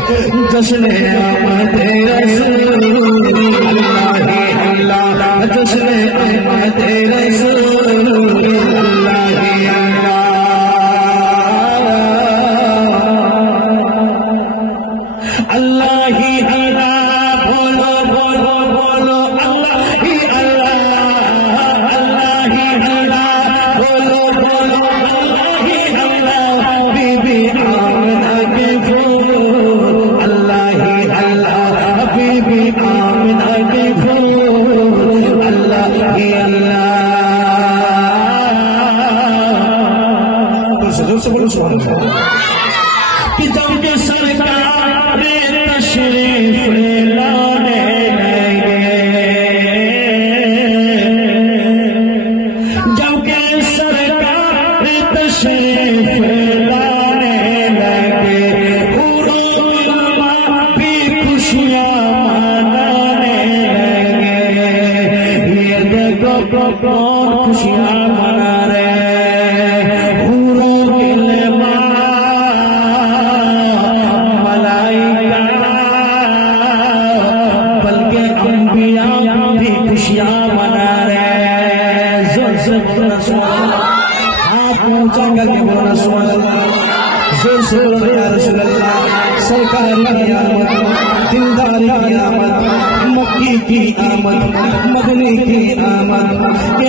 জশ্নে আমাদের রাসূল, আল্লাহ আল্লাহ জশ্নে আমাদের রাসূল, कि जब के सरकार तशरीफ लाने लगे, जब के सरकार तशरीफ लाने लगे, पूरा भी खुशियां मनाने लगे। ये देखो कौन खुशियां मना रहे, खुशियां मना रहे। जोर से बोलो सुभान अल्लाह, हाथ ऊंचा करके बोलो सुभान अल्लाह, जोर से बोलो या रसूल अल्लाह। सरकार की आमद, दिलदार की आमद, मक्की की आमद, मदनी की आमद, कि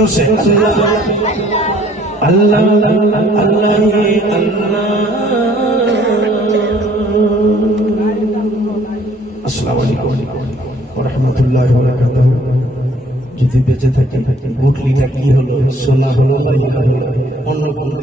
জোরসে আল্লাহ আল্লাহ আল্লাহ। আসসালামু আলাইকুম ওয়া রাহমাতুল্লাহি ওয়া বারাকাতুহু। যদি বেঁচে থাকে গুটলিটা কি হলো, সোনা হলো, অন্য কোনো